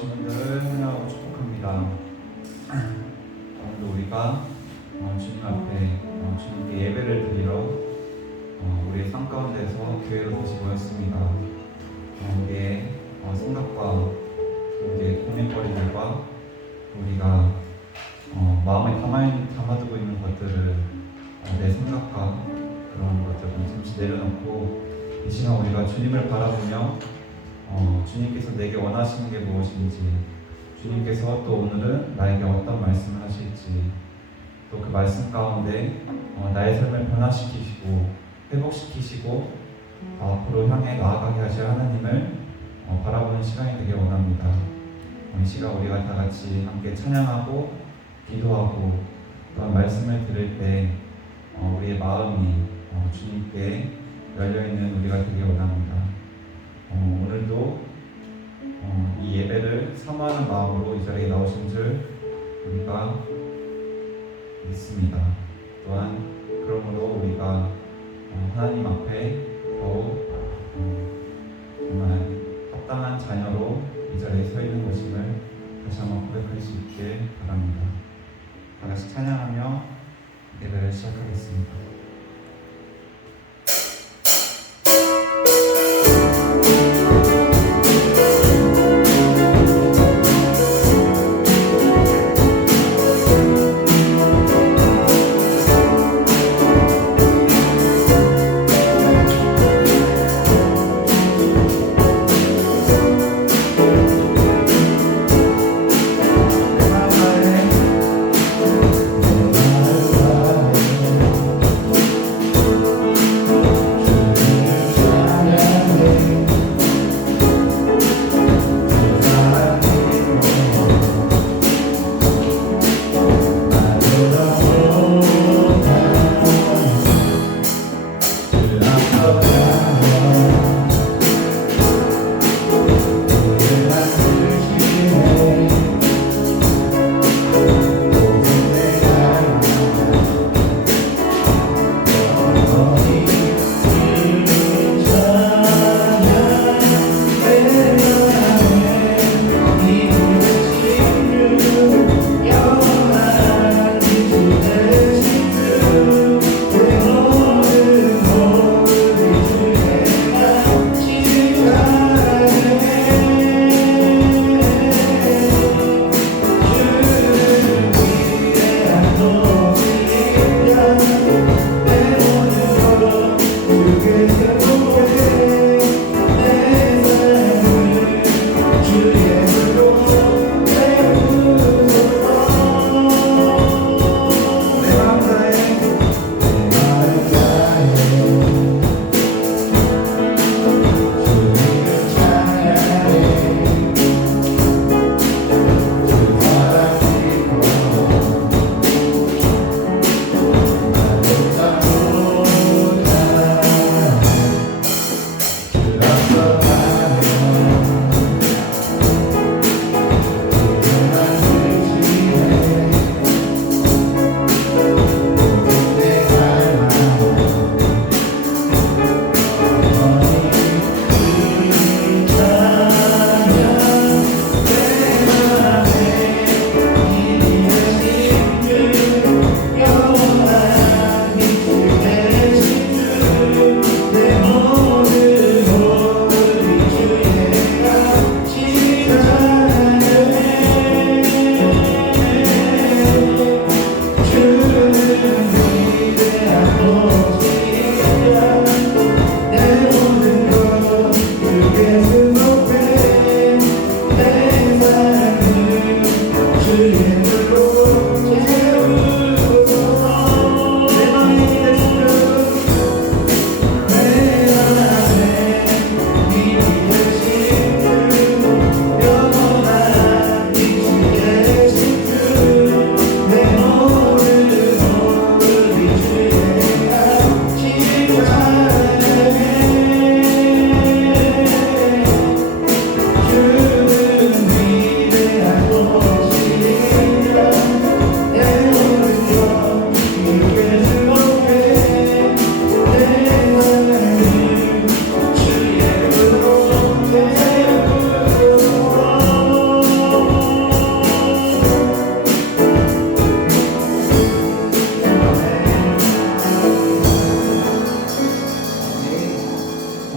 나오신 분들을 환영하고 축복합니다. 오늘도 우리가 주님 앞에 주님께 예배를 드리러 우리의 삶 가운데서 교회로 다시 모였습니다. 우리의 생각과 우리의 고민거리들과 우리가 마음에 담아두고 있는 것들을 내 생각과 그런 것들을 잠시 내려놓고 이 시간 우리가 주님을 바라보며 주님께서 내게 원하시는 게 무엇인지, 주님께서 또 오늘은 나에게 어떤 말씀을 하실지, 또 그 말씀 가운데 나의 삶을 변화시키시고 회복시키시고 앞으로 향해 나아가게 하실 하나님을 바라보는 시간이 되길 원합니다. 이 시간 우리가 다 같이 함께 찬양하고 기도하고 또한 말씀을 들을 때 우리의 마음이 주님께 열려있는 우리가 되길 원합니다. 오늘도 이 예배를 사모하는 마음으로 이 자리에 나오신 줄 우리가 믿습니다. 또한 그러므로 우리가 하나님 앞에 더욱 정말 합당한 자녀로 이 자리에 서 있는 것임을 다시 한번 고백할 수 있길 바랍니다. 다 같이 찬양하며 예배를 시작하겠습니다.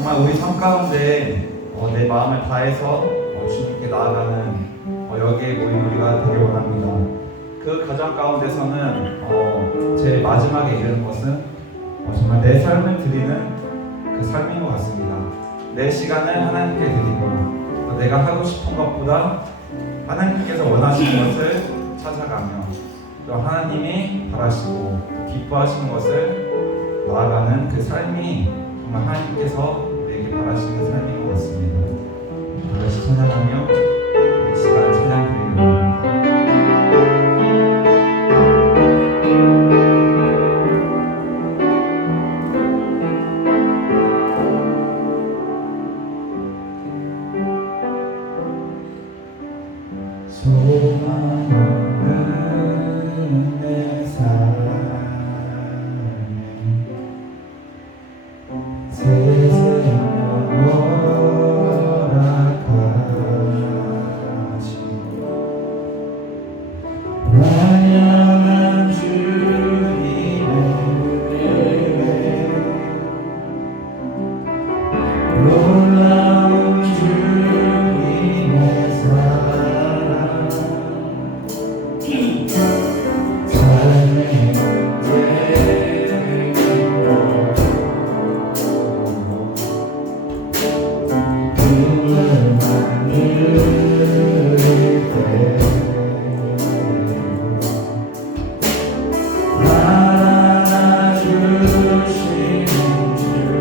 정말 우리 삶 가운데 내 마음을 다해서 주님께 나아가는 여기에 모인 우리가 되길 원합니다. 그 과정 가운데서는 제일 마지막에 이르는 것은 정말 내 삶을 드리는 그 삶인 것 같습니다. 내 시간을 하나님께 드리고 또 내가 하고 싶은 것보다 하나님께서 원하시는 것을 찾아가며 또 하나님이 바라시고 기뻐하시는 것을 나아가는 그 삶이 정말 하나님께서 우리에게 바라시는 삶인 것 같습니다. 다시 찬양하며 이 시간 찬양 드리는 겁니다. 소망 없는 내 삶에 새 생명 허락하시고 완연한 주님의 은혜 놀라운 주님의 사랑 삶의 문제 꿈을 만들 때 알아주신 주님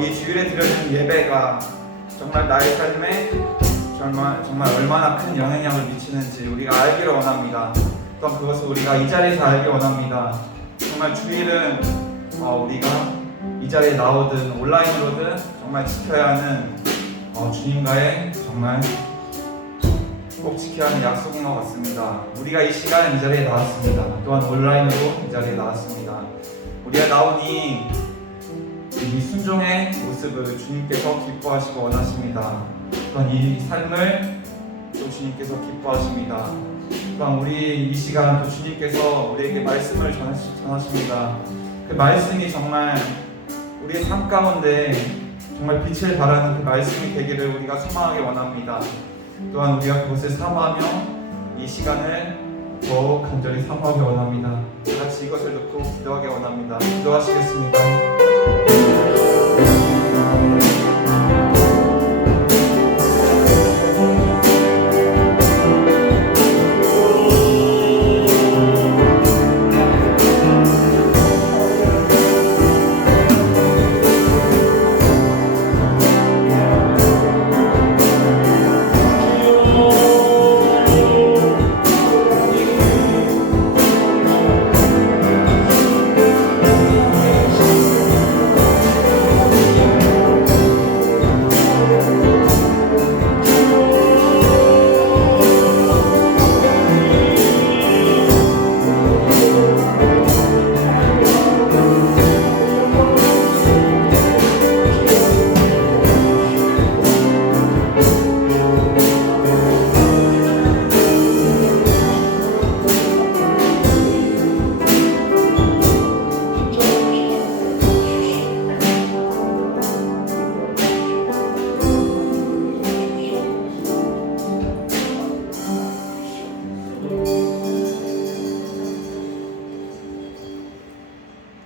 이 주일에 드려지는 예배가 정말 나의 삶에 정말 얼마나 큰 영향력을 미치는지 우리가 알기를 원합니다. 또한 그것을 우리가 이 자리에서 알기 원합니다. 정말 주일은 우리가 이 자리에 나오든 온라인으로든 정말 지켜야 하는 주님과의 정말 꼭 지켜야 하는 약속인 것 같습니다. 우리가 이 시간에 이 자리에 나왔습니다. 또한 온라인으로 이 자리에 나왔습니다. 우리가 나오니 이 순종의 모습을 주님께서 기뻐하시고 원하십니다. 또한 이 삶을 또 주님께서 기뻐하십니다. 또한 우리 이 시간 또 주님께서 우리에게 말씀을 전하십니다. 그 말씀이 정말 우리의 삶 가운데 정말 빛을 발하는 그 말씀이 되기를 우리가 소망하기 원합니다. 또한 우리가 그것을 사모하며 이 시간을 더 간절히 사모하기 원합니다. 같이 이것을 놓고 기도하기 원합니다. 기도하시겠습니다.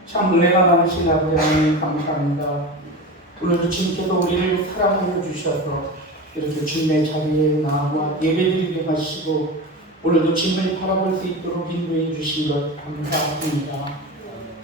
참 은혜가 많으신 아버지 하나님 감사합니다. 오늘도 주님께서 우리를 사랑하여 주셔서 이렇게 주님의 자리에 나와 예배드리게 하시고 오늘도 주님을 바라볼 수 있도록 인도해 주신 것 감사합니다.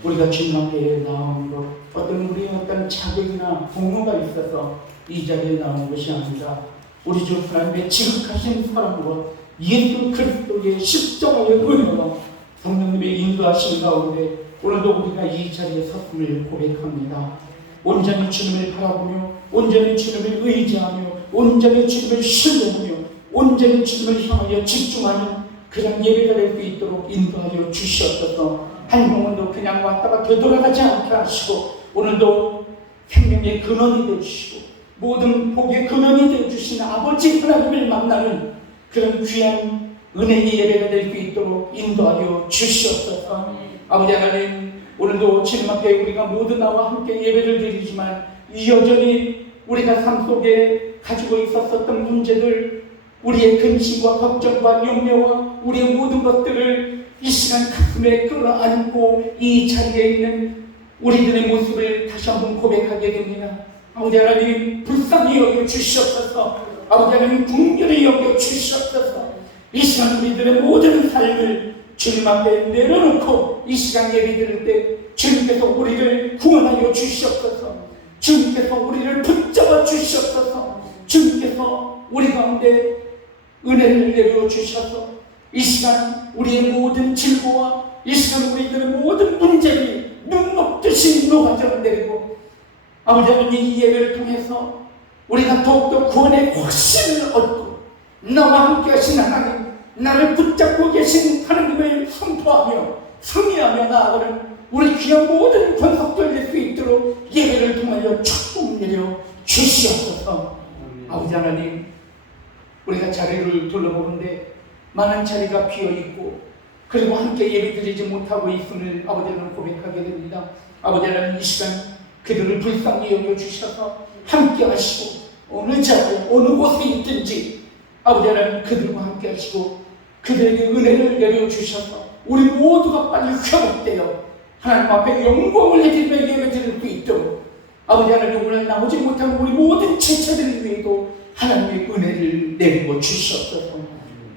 우리가 주님 앞에 나온 것 우리의 어떤 자격이나 공로가 있어서 이 자리에 나온 것이 아니라 우리 주 하나님의 지극하신 사랑과 예수 그리스도의 십자가의 은혜와 성령님의 인도하신 가운데 오늘도 우리가 이 자리에 섰음을 고백합니다. 온전히 주님을 바라보며 온전히 주님을 의지하며 온전히 주님을 신뢰하며 온전히 주님을 향하여 집중하는 그런 예배가 될 수 있도록 인도하여 주시옵소서. 한 영혼도 그냥 왔다가 되돌아가지 않게 하시고 오늘도 생명의 근원이 되주시고 모든 복의 근원이 되주신 아버지 하나님을 만나는 그런 귀한 은혜의 예배가 될 수 있도록 인도하여 주시옵소서. 아버지 하나님, 오늘도 주님 앞에 우리가 모두 나와 함께 예배를 드리지만 여전히 우리가 삶 속에 가지고 있었던 문제들, 우리의 근심과 걱정과 염려와 우리의 모든 것들을 이 시간 가슴에 끌어안고 이 자리에 있는 우리들의 모습을 다시 한번 고백하게 됩니다. 아버지 하나님, 불쌍히 여겨 주시옵소서. 아버지 하나님, 긍휼히 여겨 주시옵소서. 이 시간 우리들의 모든 삶을 주님 앞에 내려놓고 이 시간 예배 드릴 때 주님께서 우리를 구원하여 주시옵소서. 주님께서 우리를 붙잡아 주시옵소서. 주님께서 우리 가운데 은혜를 내려 주셔서 이 시간 우리의 모든 질고와 이 시간 우리들의 모든 문제를 눈 녹듯이 녹아져 내리고 아버지 하나님, 이 예배를 통해서 우리가 더욱더 구원의 확신을 얻고 나와 함께 하신 하나님, 나를 붙잡고 계신 하나님을 선포하며 승리하며 나아가는 우리 귀한 모든 권속들 될 수 있도록 예배를 통하여 축복 내려 주시옵소서. 아버지 하나님, 우리가 자리를 둘러보는데 많은 자리가 비어있고 그리고 함께 예배드리지 못하고 있음을 아버지 하나님 고백하게 됩니다. 아버지 하나님, 이 시간 그들을 불쌍히 여겨주셔서 함께 하시고 어느 자리 어느 곳에 있든지 아버지 하나님 그들과 함께 하시고 그들에게 은혜를 내려주셔서 우리 모두가 빨리 회복되어 하나님 앞에 영광을 해드리며 예배드릴 수 있도록 아버지 하나님, 오늘 나오지 못한 우리 모든 지체들 위에도 하나님의 은혜를 내리고 주시옵소서.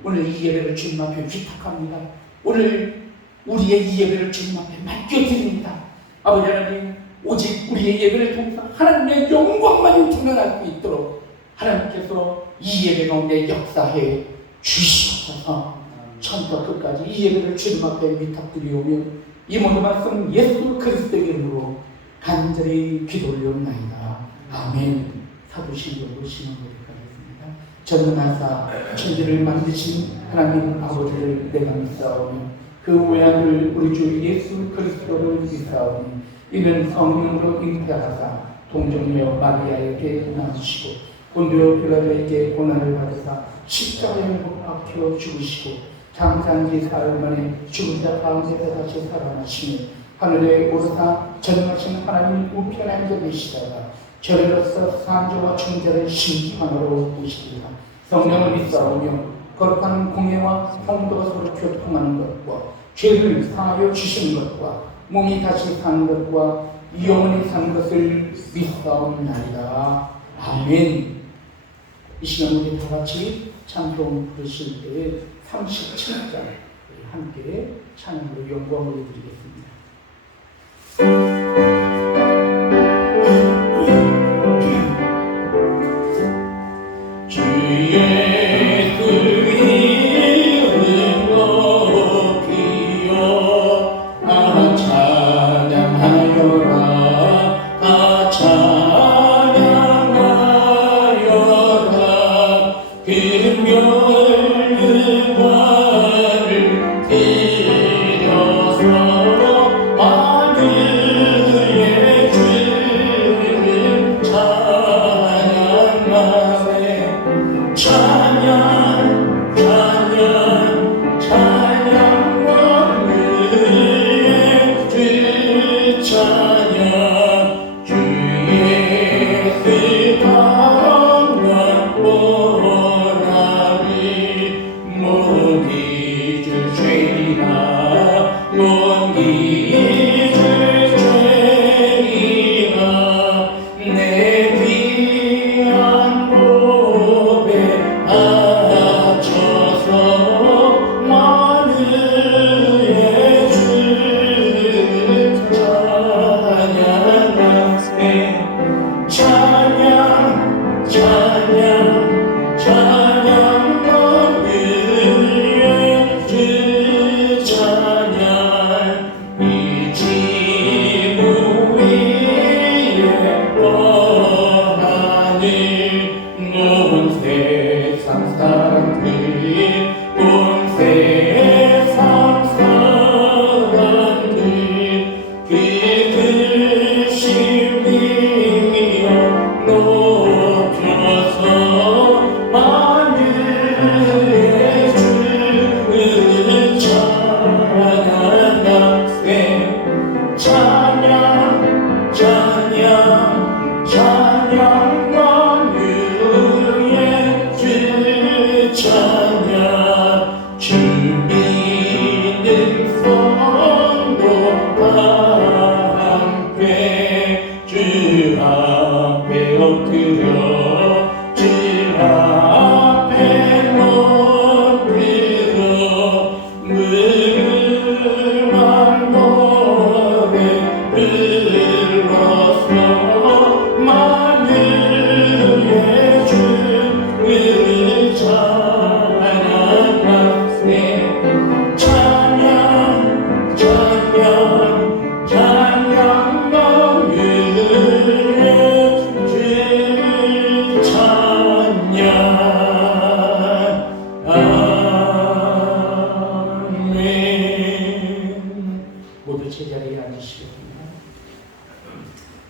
오늘 이 예배를 주님 앞에 위탁합니다. 오늘 우리의 이 예배를 주님 앞에 맡겨드립니다. 아버지 하나님, 오직 우리의 예배를 통해서 하나님의 영광만 드러날 수 있도록 하나님께서 이 예배 가운데 역사해 주시옵소서. 처음부터 끝까지 이 예배를 주님 앞에 위탁드리오며 이 모든 말씀 예수 그리스도의 이름으로 간절히 기도 올려옵나이다. 아멘. 사도신경으로 신앙하도록 하겠습니다. 전능하사 천지를 만드신 하나님 아버지를 내가 믿사오며 그 모양을 우리 주 예수 그리스도를 믿사오니 이는 성령으로 잉태하사 동정녀 마리아에게 낳으시고 본디오 빌라도에게 고난을 받으사 십자가에 못 박혀 죽으시고 장사한 지 사흘 만에 죽은 자 가운데서 다시 살아나시며 하늘에 오르사 전능하신 하나님 우편에 앉아 계시다가 저리로서 산조와 충자를 신기하노로 보시리라. 성령을 믿사오며 거룩한 공예와 성도가 서로 교통하는 것과 죄를 사하여 주시는 것과 몸이 다시 사는 것과 영원히 사는 것을 믿사옵나이다. 아멘. 이 시간 우리 다 같이 찬송 부르실 때에 37장 함께 찬양으로 영광을 드리겠습니다.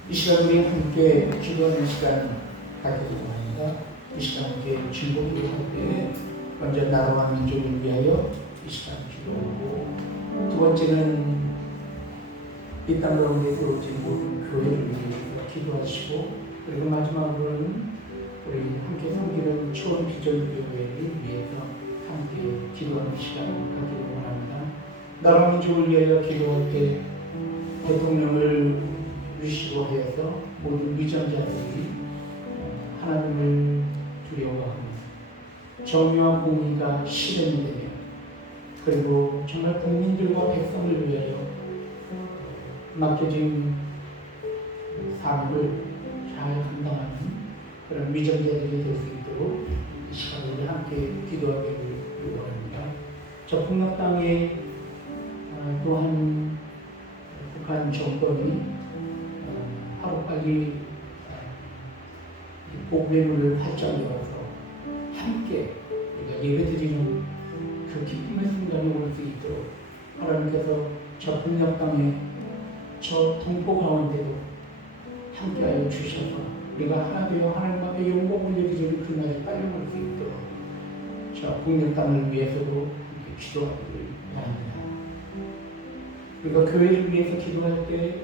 이 시간 우리 함께 기도하는 시간 갖기로 합니다. 이 시간 함께 즐겁게 할 때 먼저 나라와 민족을 위하여 이 시간 기도하고, 두 번째는 이 땅 가운데 들어오신 모든 교회를 위해서 기도하시고, 그리고 마지막으로는 우리 함께 섬기는 초원 비전교회를 위해서 함께 기도하는 시간을 갖기로 원합니다. 나라 민족을 위하여 기도할 때 대통령을 유시고 하여서 모든 위정자들이 하나님을 두려워하며 정의와 공의가 실현이 되며, 그리고 정말 국민들과 백성을 위하여 맡겨진 삶을 감당하는 그런 위정자들이 될 수 있도록 이 시간에 우리 함께 기도하기를 원합니다. 저 북녘 땅에 또한 북한 정권이 하루빨리 복음의 문을 활짝 열어서 함께 우리가 예배드리는 그 기쁨의 순간이 올 수 있도록 하나님께서 저 북녘 땅에 저 동포 가운데도 함께하여 주셔서 우리가 하나 되어 하나님 앞에 영광을 올려드리는 그날이 빨리 올 수 있도록 저 북녘 땅을 위해서도 기도하기를 바랍니다. 우리가 교회를 위해서 기도할 때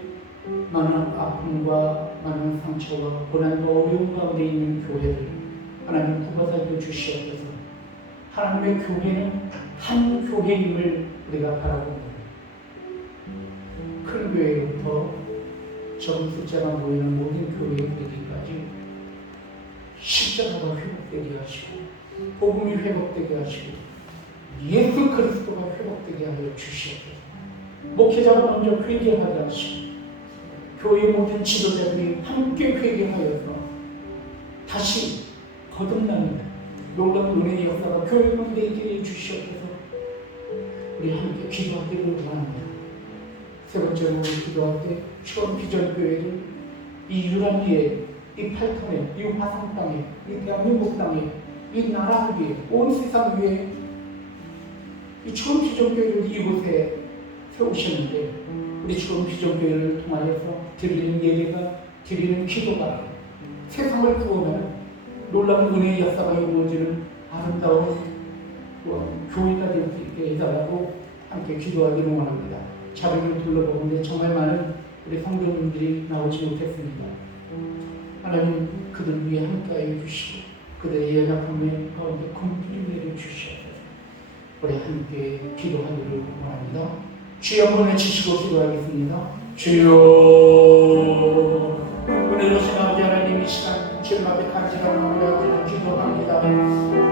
많은 아픔과 많은 상처와 고난과 어려움 가운데 있는 교회를 하나님 구원하여 주시옵소서. 하나님의 교회는 한 교회임을 우리가 바라봅니다. 큰 교회부터 적은 숫자가 모이는 모든 교회에 이르기까지 십자가가 회복되게 하시고 복음이 회복되게 하시고 예수 그리스도가 회복되게 하여 주시옵소서. 목회자가 먼저 회개하게 하시고 교회 모든 지도자들이 함께 회개하여서 다시 거듭나는 놀라운 은혜의 역사가 교회 가운데 있게 주시옵소서. 우리 함께 기도하기를 원합니다. 세 번째로 기도할 때 처음 비전교회를 이 유람기에, 이 팔통에, 이 화성 땅에, 이 대한민국 땅에, 이 나라 위에, 온 세상 위에 이 처음 비전교회를 이곳에 세우셨는데 우리 처음 비전교회를 통하여서 드리는 예배가, 드리는 기도가 세상을 구원하는 놀라운 은혜의 역사가 이루어지는 아름다운 교회가 될 수 있게 해달라고 함께 기도하기를 원합니다. 자료를 둘러보는데 정말 많은 우리 성도님들이 나오지 못했습니다. 하나님 그들 위해 함께하여 주시고 그들의 연약함에 가운데 긍휼히 내려주시옵소서. 우리 함께 기도하기를 원합니다. 주여 한번 외치시고 기도하겠습니다. 주여 은혜로우신 아버지 하나님 이 시간 주님 앞에 간절한 마음으로 기도합니다.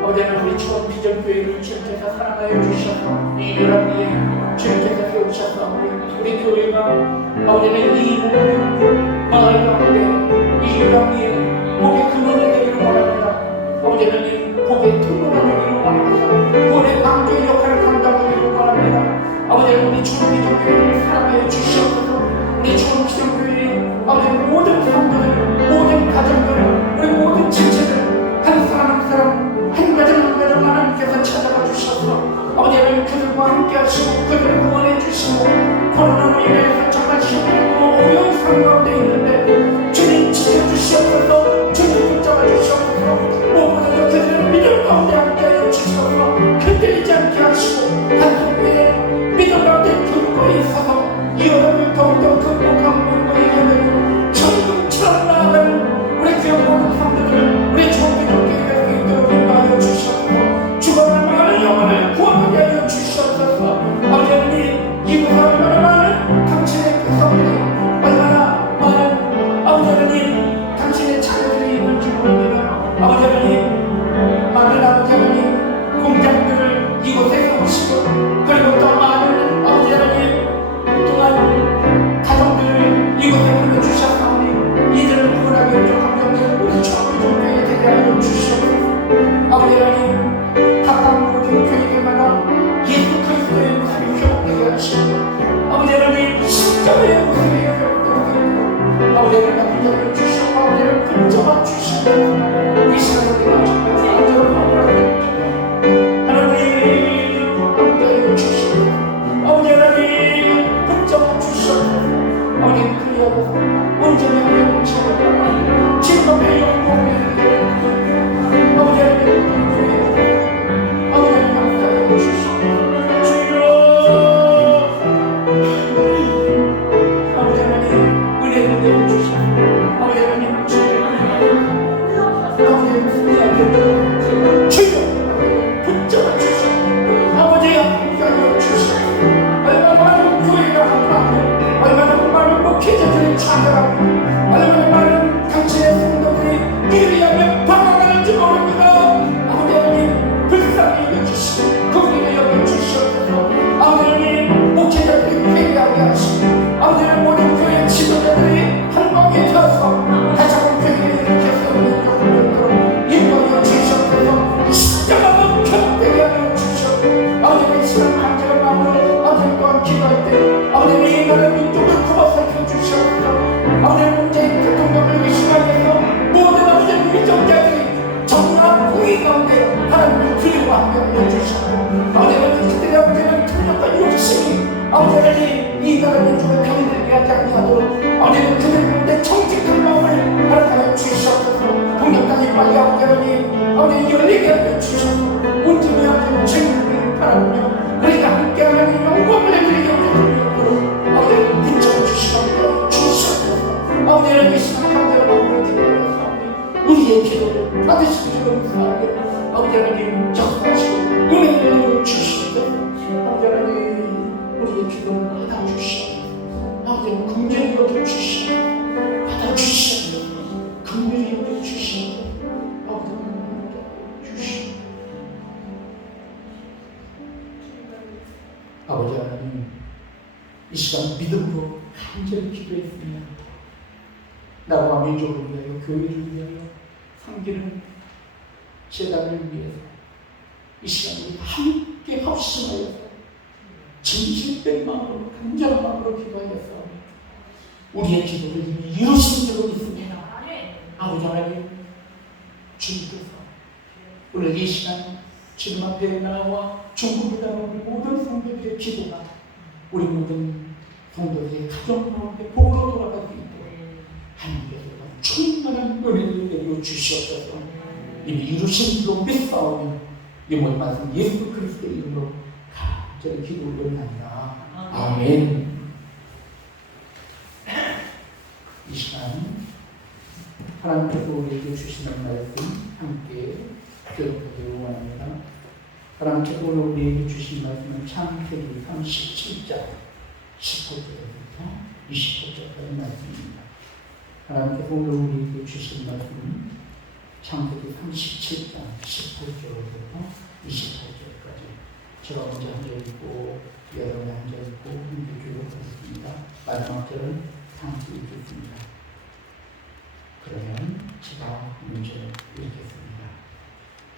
아버지 하나님 우리 처음 비전교회를 주님께서 사랑하여 주셔서 이 유람기에 주님께서 세우셔서 우리 교회가 아버지 하나님 이 마을 가운데 이 유람기에 복의 근원이 되기를 원합니다. 아버지 하나님 복의 통로가 되기를 원합니다. 구원의 강조의 역할을 감당하기를 원합니다. 아버지 하나님 우리 처음 비전교회를 사랑하여 주시옵소서. 우리 처음 비전교회의 아버지 모든 성도들 모든 가정들 우리 모든 지체들 한 사람 한 사람 한 가정 한 가정 하나님께서 찾아가 주셔서 아버지 하나님 그들과 함께 하시고 그들을 구원해 주시고 코로나로 인해서 정말 힘들고 어려운 상황 가운데 있는데 주님 지켜주시옵소서. 주님 붙잡아 주시옵소서. 무엇보다도 그들을 믿음 가운데 함께 하여 주셔서 흔들리지 않게 하시고 단속 위에 믿음 가운데 굳건히 있어서 이 어려움을 더욱더 극복하고 문고히 하는 천국처럼 나아가는 우리 교회 모든 성도들 우리 총회를 기회할 수 있도록 인도하여 주시옵소서. 죽어가는 많은 영혼을 구원하게 하여 주시옵소서. 아버지 하나님 이곳에 얼마나 많은 당신의 백성들이 얼마나 많은 아버지 하나님 당신의 자녀들이 있는지 모릅니다. 아버지 하나님 많은 아버지 하나님 공장들을 이곳에 세우시고 그리고 또 많은 아버지 하나님 또한 가정들을 이곳에 불러주셨사오니 이들을 구원하기 위해 환경을 우리 처음 교회에 되게 하여 주시옵소서. 아버지 하나님 각각 모든 교회들마다 예수 그리스도의 모습이 회복되게 하시고 아버지 하나님 십자가의 모습이 회복되게 아버지 하나님 붙잡아 주시고 아버지 하나님 붙잡아 주시고 이 시간에 우리가 정말 간절한 마음으로 하나님 함께하여 주시고 아버지 하나님 붙잡아 주시옵소서. 아버지 그리하여서 온전히 하나님 채워달라 지금의 영광을 드리게 아버지 하나님 교회 아버지 하나님 함께하여 주시고 주여 아버지 하나님 은혜를 내려주시고 아버지 하나님 주여 그리고 함께 해주시고 아버지 하나님 이들의 아버지는 통역과 욕심이 아버지 하나님 이 나라 민족을 병들게 하지 아니하도록 아버지 그들 가운데 정직한 마음을 허락하여 주시옵소서. 동역당이 빨리 아버지 하나님 아버지 열리게 하여 주시옵소서. 온전히 아버지 주님을 바라보며 우리가 함께 하나님 영광을 드리게 하도록 아버지 비춰주시옵소서. 아버지 하나님 이 시간 감사의 마음으로 기도하였사오니 우리의 기도를 받으시기 원하사오니 아버지 하나님 역사하시고 은혜를 주시옵소서. 아버지 하나님 우리의 기도를 받아주시옵소서. 아버지 하나님 긍휼히 여겨주시옵소서. 받아주시옵소서. 긍휼히 여겨주시옵소서. 아버지 하나님 주시옵소서. 아버지 하나님 이 시간 믿음으로 간절히 기도했습니다. 나와 민족을 위하여 교회를 위하여 섬기는 재단을 위해서 이 시간 우리 함께 합심하여서 진실된 마음으로 간절한 마음으로 기도하여서 우리의 기도를 이루신 줄로 믿습니다. 아버지 하나님 주님께서 오늘 이 시간 주님 앞에 나와 중국을 당하는 모든 성도들의 기도가 우리 모든 성도들의 가정 가운데 복으로 돌아갈 수 있도록 하나님께서 충만한 은혜를 내려 주시옵소서. 이미 이루신 줄로 믿사오니 이 모든 말씀 예수 그리스도의 이름으로 간절히 기도 올려나이다. 아멘. 이 시간 하나님께서 우리에게 주시는 말씀 함께 들어보기를 원합니다. 하나님께서 오늘 우리에게 주신 말씀은 창세기 37장 15절부터 25절까지 말씀입니다. 하나님께서 오늘 우리에게 주신 말씀은 창세기 37장 15절부터 25절까지 제가 먼저 한 절 읽고 여러분이 한 절 읽고 함께 교육하겠습니다. 마지막 절은 함께 읽겠습니다. 그러면 제가 먼저 읽겠습니다.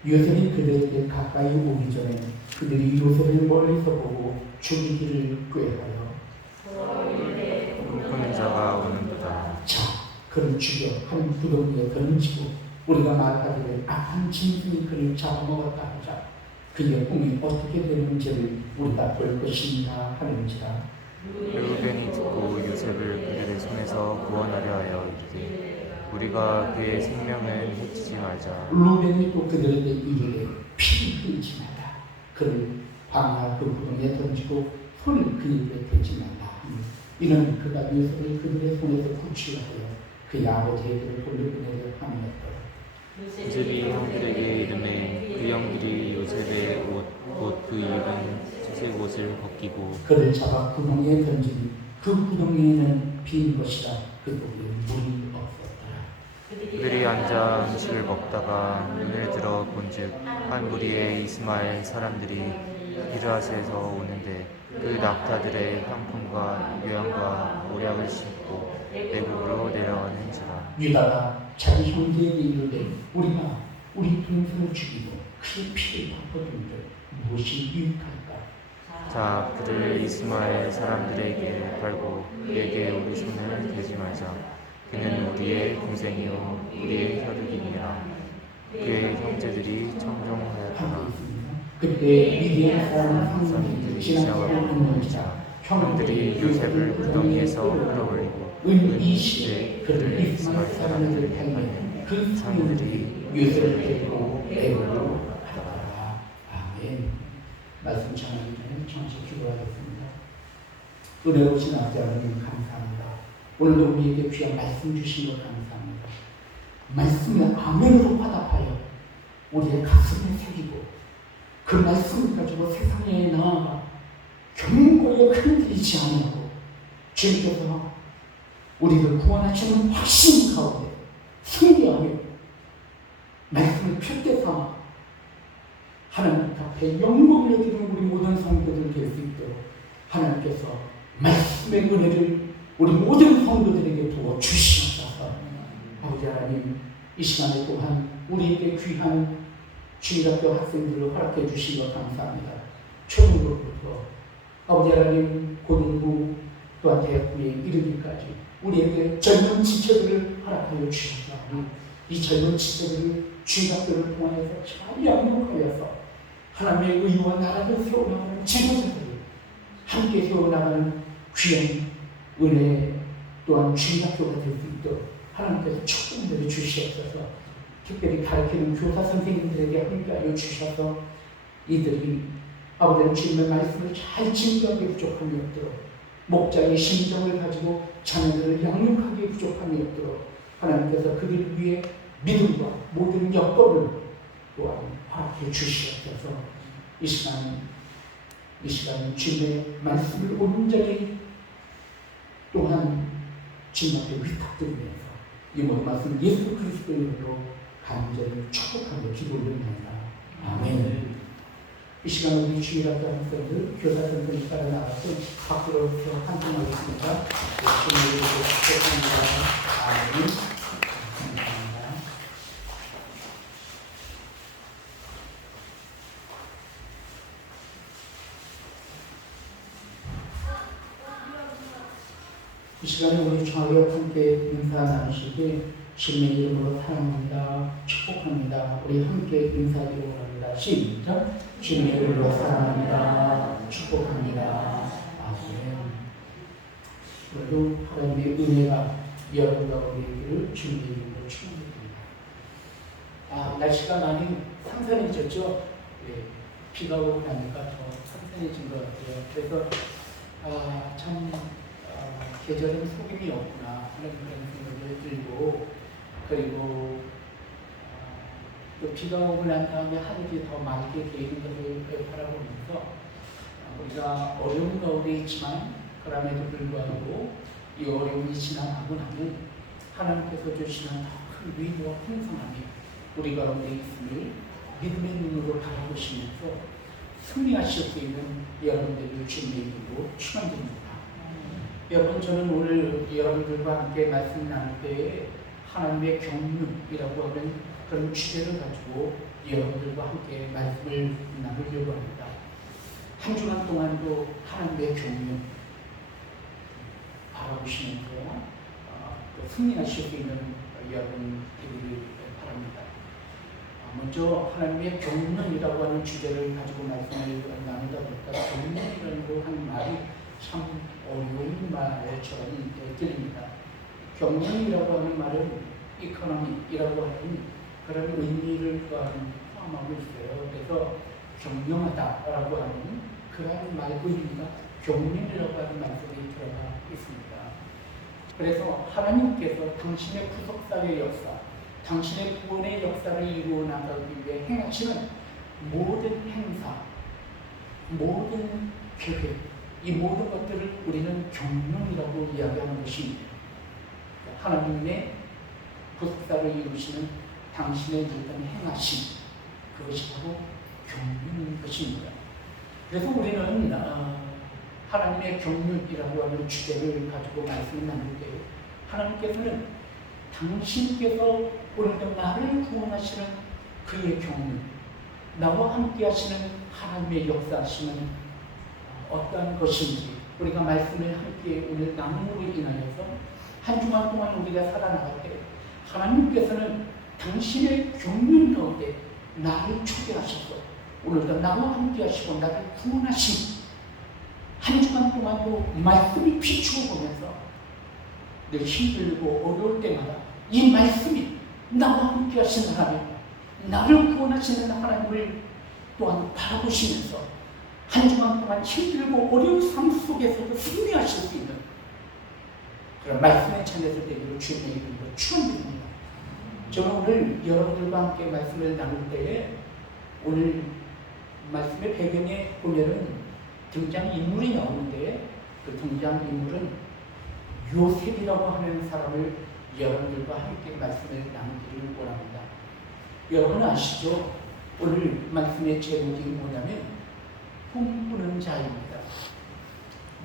요셉이 그들에게 가까이 오기 전에 그들이 요셉을 멀리서 보고 죽이기를 꾀하여 꿈꾸는 자가 오는도다. 자, 그를 죽여 한 구덩이에 던지고 우리가 말하기를 악한 짐승이 그를 잡아먹었다 하자. 그의 꿈이 어떻게 되는지를 우리가 볼 것인가 하는지라. 르우벤이 듣고 요셉을 그들의 손에서 구원하려 하여 이르되 우리가 그의 생명을 해치지 말자. 루벤이 또 그들에게 이르되 피를 흘리지 말라. 그를 방아 그 구덩이에 던지고 손을 그에게 대지 말라. 이는 그가 요셉을 그들의 손에서 구출하여 그의 아버지에게 돌려보내려 함이었더라. 요셉이 형들에게 이르매 그 형들이 요셉의 옷 곧 그 입은 흰색 옷을 벗기고 그를 잡아 구덩이에 던지니 그 구덩이에는 빈 것이라 그 속에 물이 없었더라. 그들이 앉아 음식을 먹다가 눈을 들어 본즉 한 무리의 이스마엘 사람들이 기르앗에서 오는데 그 낙타들의 향품과 유향과 모략을 싣고 애굽으로 내려가는지라. 유다가 자기 형제에게 이르되 우리가 우리 동생을 죽이고 그의 피를 덮어둔들 무엇이 유익할까? 자, 그들 이스마엘 사람들에게 팔고 그에게 우리 손을 대지 말자. 그는 우리의 동생이요 우리의 혈육이니라. 그의 형제들이 청종하였더라. 그때 미디안 사람 상인들이 지나가고 있는지라 형들이 요셉을 구덩이에서 끌어올리고 은 20에 그를 이스마엘 사람들을 향해 그 상인들이 요셉을 데리고 애굽으로 가더라. 아멘. 말씀 전하기 전에 잠시 기도하겠습니다. 은혜로우신 아버지 하나님 감사합니다. 오늘도 우리에게 귀한 말씀 주신 것 감사합니다. 말씀에 아멘으로 화답하여 우리의 가슴에 새기고 그 말씀을 가지고 세상에 나아가 경고에 흔들리지 않고 주님께서 우리를 구원하시는 확신 가운데 승리하며 말씀을 펼쳐서 하나님 앞에 영광을 드리는 우리 모든 성도들 될 수 있도록 하나님께서 말씀의 은혜를 우리 모든 성도들에게 부어 주시옵소서. 아버지 하나님 이 시간에 또한 우리에게 귀한 중학교 학생들을 허락해 주신 것 감사합니다. 초등부부터 아버지 하나님 고등부 또한 대학부에 이르기까지 우리에게 젊은 지체들을 허락하여 주셨사오니 이 젊은 지체들을 중학교를 통하여서 잘 양육하여서 하나님의 의와 나라를 세워나가는 지도자들을 함께 세워나가는 귀한 은혜 또한 주일학교가 될 수 있도록 하나님께서 축복을 주시옵소서. 특별히 가르치는 교사 선생님들에게 함께하여 주셔서 이들이 아버지는 주님의 말씀을 잘 증거하기 부족함이 없도록 목자의 심정을 가지고 자녀들을 양육하기에 부족함이 없도록 하나님께서 그들을 위해 믿음과 모든 여건을 또한 허락해 주시옵소서. 이 시간 주님의 말씀을 온전히 또한 주님 앞에 위탁드리면서 이 모든 말씀 예수 그리스도의 이름으로 간절히 축복하고 기도드립니다. 아멘. 이 시간 우리 주일학교 학생들 교사 선생님 따라 나가서 밖으로서 한동하겠습니다. 주님의 이름으로 축복합니다. 아멘. 감사합니다. 이 시간에 우리 저와 함께 인사 나누시길 주님의 이름으로 사랑합니다. 축복합니다. 우리 함께 인사드리고 합니다. 시작. 주님의 이름으로 사랑합니다. 축복합니다. 아멘. 오늘도 하나님의 은혜가 여러분과 우리에게를 주님의 이름으로 축복합니다. 날씨가 많이 상선해졌죠? 네, 비가 오고 나니까 더 상선해진 것 같아요. 그래서 참 계절은 속임이 없구나 하는 그런 생각을 들고, 그리고 또 비가 오고 난 다음에 하늘이 더 맑게 개는 것을 바라보면서 우리가 어려운 가운데 있지만 그럼에도 불구하고 이 어려움이 지나가고 나면 하나님께서 주시는 더 큰 위로와 풍성함이 우리 가운데 있음을 믿음의 눈으로 바라보시면서 승리하실 수 있는 여러분들을 주님의 이름으로 축원드립니다. 여러분, 저는 오늘 여러분들과 함께 말씀 나눌 때에 하나님의 경륜이라고 하는 그런 주제를 가지고 여러분들과 함께 말씀을 나누려고 합니다. 한 주간 동안도 하나님의 경륜 바라보시면서 또 승리하실 수 있는 여러분 되기를 바랍니다. 먼저 하나님의 경륜이라고 하는 주제를 가지고 말씀을 나누다 보니까 경륜이라고 하는 말이 참 어려운 말처럼 들립니다. 경륜이라고 하는 말은 이코노미라고 하는 그런 의미를 포함하고 있어요. 그래서 경영하다라고 하는 그런 말 의미가 경륜이라고 하는 말씀이 들어가 있습니다. 그래서 하나님께서 당신의 구속사의 역사, 당신의 구원의 역사를 이루어 나가기 위해 행하시는 모든 행사, 모든 계획, 이 모든 것들을 우리는 경륜이라고 이야기하는 것입니다. 하나님의 구속사를 이루시는 당신의 모든 행하심, 그것이 바로 경륜인 것입니다. 그래서 우리는 하나님의 경륜이라고 하는 주제를 가지고 말씀을 나눌 때 하나님께서는 당신께서 오늘도 나를 구원하시는 그의 경륜, 나와 함께 하시는 하나님의 역사하시는 어떠한 것인지 우리가 말씀을 함께 오늘 나눔으로 인하여서 한 주간 동안 우리가 살아나갈 때 하나님께서는 당신의 경륜 가운데 나를 초대하셔서 오늘도 나와 함께 하시고 나를 구원하신 한 주간 동안도 말씀이 비추어 보면서 늘 힘들고 어려울 때마다 이 말씀이 나와 함께 하시는 하나님, 나를 구원하시는 하나님을 또한 바라보시면서 한 주간 동안 힘들고 어려운 삶 속에서도 승리하실 수 있는 그런 말씀의 찬에서 되기를 주님의 이름으로 축원드립니다. 저는 오늘 여러분들과 함께 말씀을 나눌 때에 오늘 말씀의 배경에 보면은 등장인물이 나오는데 그 등장인물은 요셉이라고 하는 사람을 여러분들과 함께 말씀을 나누기를 원합니다. 여러분 아시죠? 오늘 말씀의 제목이 뭐냐면 꿈꾸는 자입니다.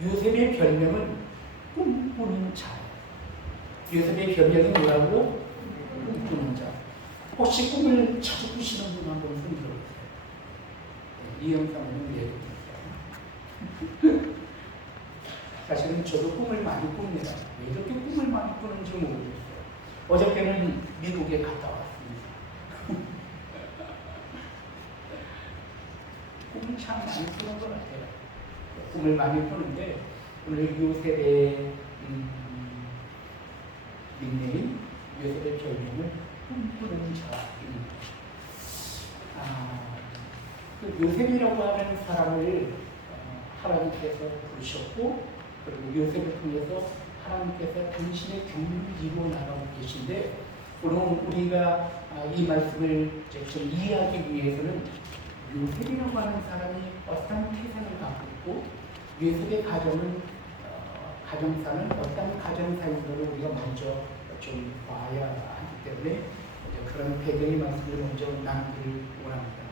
요셉의 별명은 꿈꾸는 자. 요셉의 별명이 뭐라고? 꿈꾸는 자. 혹시 꿈을 자주 꾸시는 분 한번 손 들어보세요. 이 영상은 예로 사실은 저도 꿈을 많이 꿉니다. 왜 이렇게 꿈을 많이 꾸는지 모르겠어요. 어저께는 미국에 갔다 왔습니다. 참 많이 꾸는 것 같아요. 꿈을 많이 꾸는데 오늘 요셉의 닉네임, 요셉의 별명을 꿈꾸는 자입니다. 그 요셉이라고 하는 사람을 하나님께서 부르셨고, 그리고 요셉을 통해서 하나님께서 당신의 경륜을 이루어 나가고 계신데, 오늘 우리가 이 말씀을 좀 이해하기 위해서는 요셉이라고 하는 사람이 어떤 태생을 갖고 있고, 요셉의 가정사는 어떤 가정사인가를 우리가 먼저 좀 봐야 하기 때문에 그런 배경의 말씀을 먼저 나누기를 원합니다.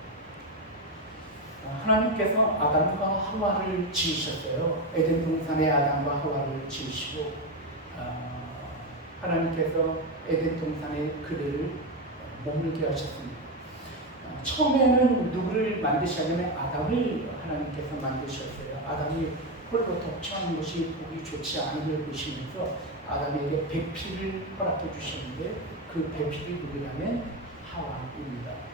하나님께서 아담과 하와를 지으셨어요. 에덴 동산에 아담과 하와를 지으시고, 하나님께서 에덴 동산에 그들을 머물게 하셨습니다. 처음에는 누구를 만드시냐면 아담을 하나님께서 만드셨어요. 아담이 홀로 덕처한 것이 보기 좋지 않음을 보시면서 아담에게 배필을 허락해 주셨는데, 그 배필이 누구냐면 하와입니다.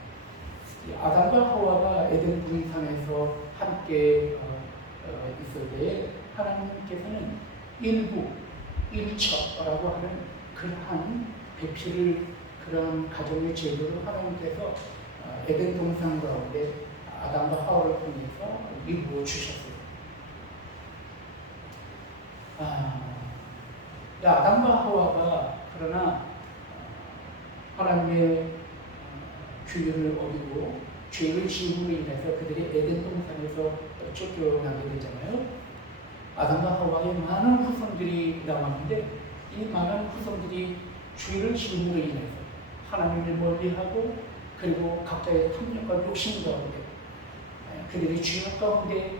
아담과 하와가 에덴 동산에서 함께 있을 때 하나님께서는 일처라고 하는 그러한 배필을, 그런 가정의 제도를 하나님께서 에덴 동산 가운데 아담과 하와를 통해서 이루어 주셨어요. 아담과 하와가 그러나 하나님의 규율을 어기고 죄를 지음으로 인해서 그들이 에덴 동산에서 쫓겨나게 되잖아요. 아담과 하와의 많은 후손들이 나왔는데, 이 많은 후손들이 죄를 지음으로 인해서 하나님을 멀리하고, 그리고 각자의 탐욕과 욕심 가운데 그들이 죄악 가운데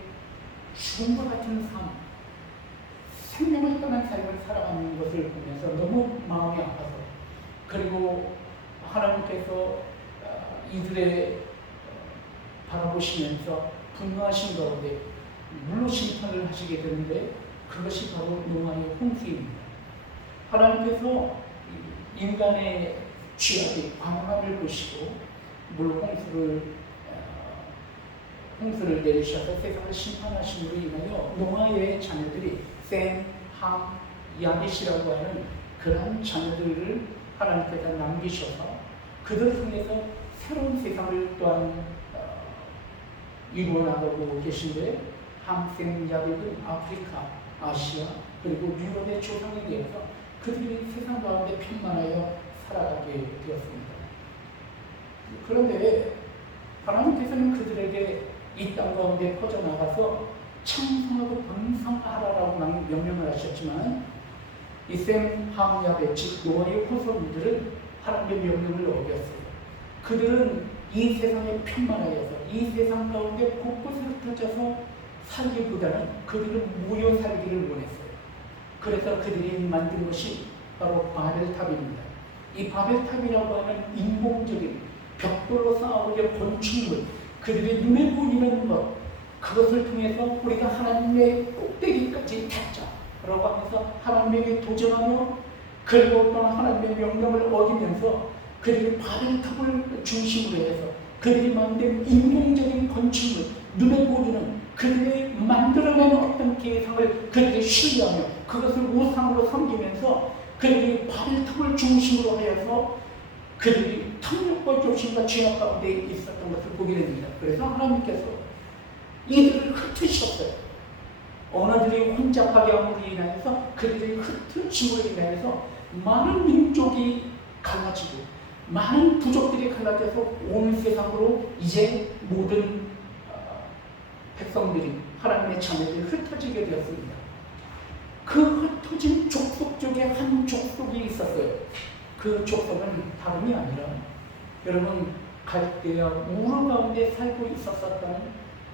죽음과 같은 삶, 생명을 떠난 삶을 살아가는 것을 보면서 너무 마음이 아파서, 그리고 하나님께서 이들의 바라보시면서 분노하신 가운데 물로 심판을 하시게 되는데, 그것이 바로 노아의 홍수입니다. 하나님께서 인간의 죄악의 광함을 보시고 물 홍수를 내리셔서 세상을 심판하심으로 인하여 노아의 자녀들이 셈, 함, 야벳이라고 하는 그런 자녀들을 하나님께서 남기셔서 그들을 통해서 새로운 세상을 또한 이루어 나가고 계신데, 함, 셈, 야벳은 아프리카, 아시아, 그리고 유럽의 조상에 대해서 그들이 세상 가운데 편만하여 살아가게 되었습니다. 그런데 하나님께서는 그들에게 이 땅 가운데 퍼져나가서 창성하고 번성하라라고 명령을 하셨지만, 이 셈, 함, 야벳, 즉 노아의 후손들은 하나님의 명령을 어겼어요. 그들은 이 세상에 편만하여서 이 세상 가운데 곳곳에 흩어져서 살기보다는 그들은 모여 살기를 원했어요. 그래서 그들이 만든 것이 바로 바벨탑입니다. 이 바벨탑이라고 하는 인공적인 벽돌로 쌓아올린 건축물, 그들의 눈에 보이는 것, 그것을 통해서 우리가 하나님의 꼭대기까지 닿자라고 하면서 하나님에게 도전하며, 그리고 또 하나님의 명령을 어기면서 그들이 바벨탑을 중심으로 해서 그들이 만든 인공적인 건축물, 눈에 보이는 그들이 만들어낸 어떤 계상을 그들이 신뢰하며 그것을 우상으로 섬기면서 그들이 바벨탑을 중심으로 하여서 그들이 탐욕과 욕심과 죄악 가운데 있었던 것을 보게 됩니다. 그래서 하나님께서 이들을 흩으셨어요. 언어들이 혼잡하게 함으로 인하여서 그들이 흩으심으로 인하여서 많은 민족이 갈라지고 많은 부족들이 갈라져서 온 세상으로 이제 모든 백성들이, 하나님의 자녀들이 흩어지게 되었습니다. 그 흩어진 족속 중에 한 족속이 있었어요. 그 족속은 다름이 아니라 여러분 갈대아 우르 가운데 살고 있었던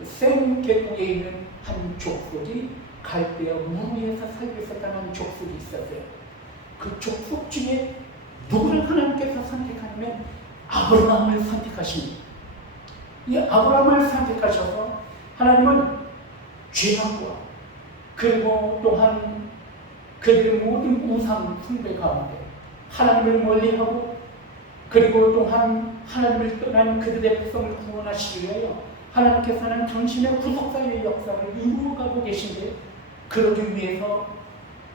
셈 계곡에 있는 한 족속이 갈대아 우르에서 살고 있었던 한 족속이 있었어요. 그 족속 중에 누구를 하나님께서 선택하냐면 아브라함을 선택하십니다. 이 아브라함을 선택하셔서 하나님은 죄악과 그리고 또한 그들의 모든 우상 숭배 가운데 하나님을 멀리하고, 그리고 또한 하나님을 떠난 그들의 백성을 구원하시기 위하여 하나님께서는 당신의 구속사의 역사를 이루어가고 계신데 그러기 위해서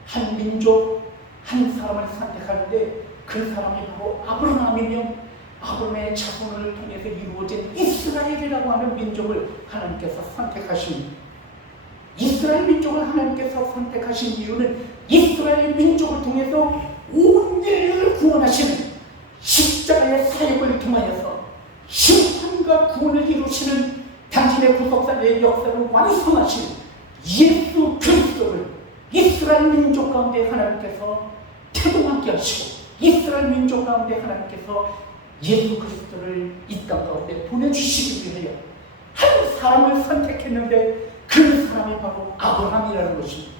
한 민족, 한 사람을 선택하는데 그 사람이 바로 아브라함이며 아브라함의 자손을 통해서 이루어진 이스라엘이라고 하는 민족을 하나님께서 선택하십니다. 이스라엘 민족을 하나님께서 선택하신 이유는 이스라엘 민족을 통해서 온 인류를 구원하시는 십자가의 사역을 통하여서 심판과 구원을 이루시는 당신의 구속사의 역사를 완성하신 예수 그리스도를 이스라엘 민족 가운데 하나님께서 태동하게 하시고 이스라엘 민족 가운데 하나님께서 예수 그리스도를 이 땅 가운데 보내주시기 위하여 한 사람을 선택했는데 그 사람이 바로 아브라함이라는 것입니다.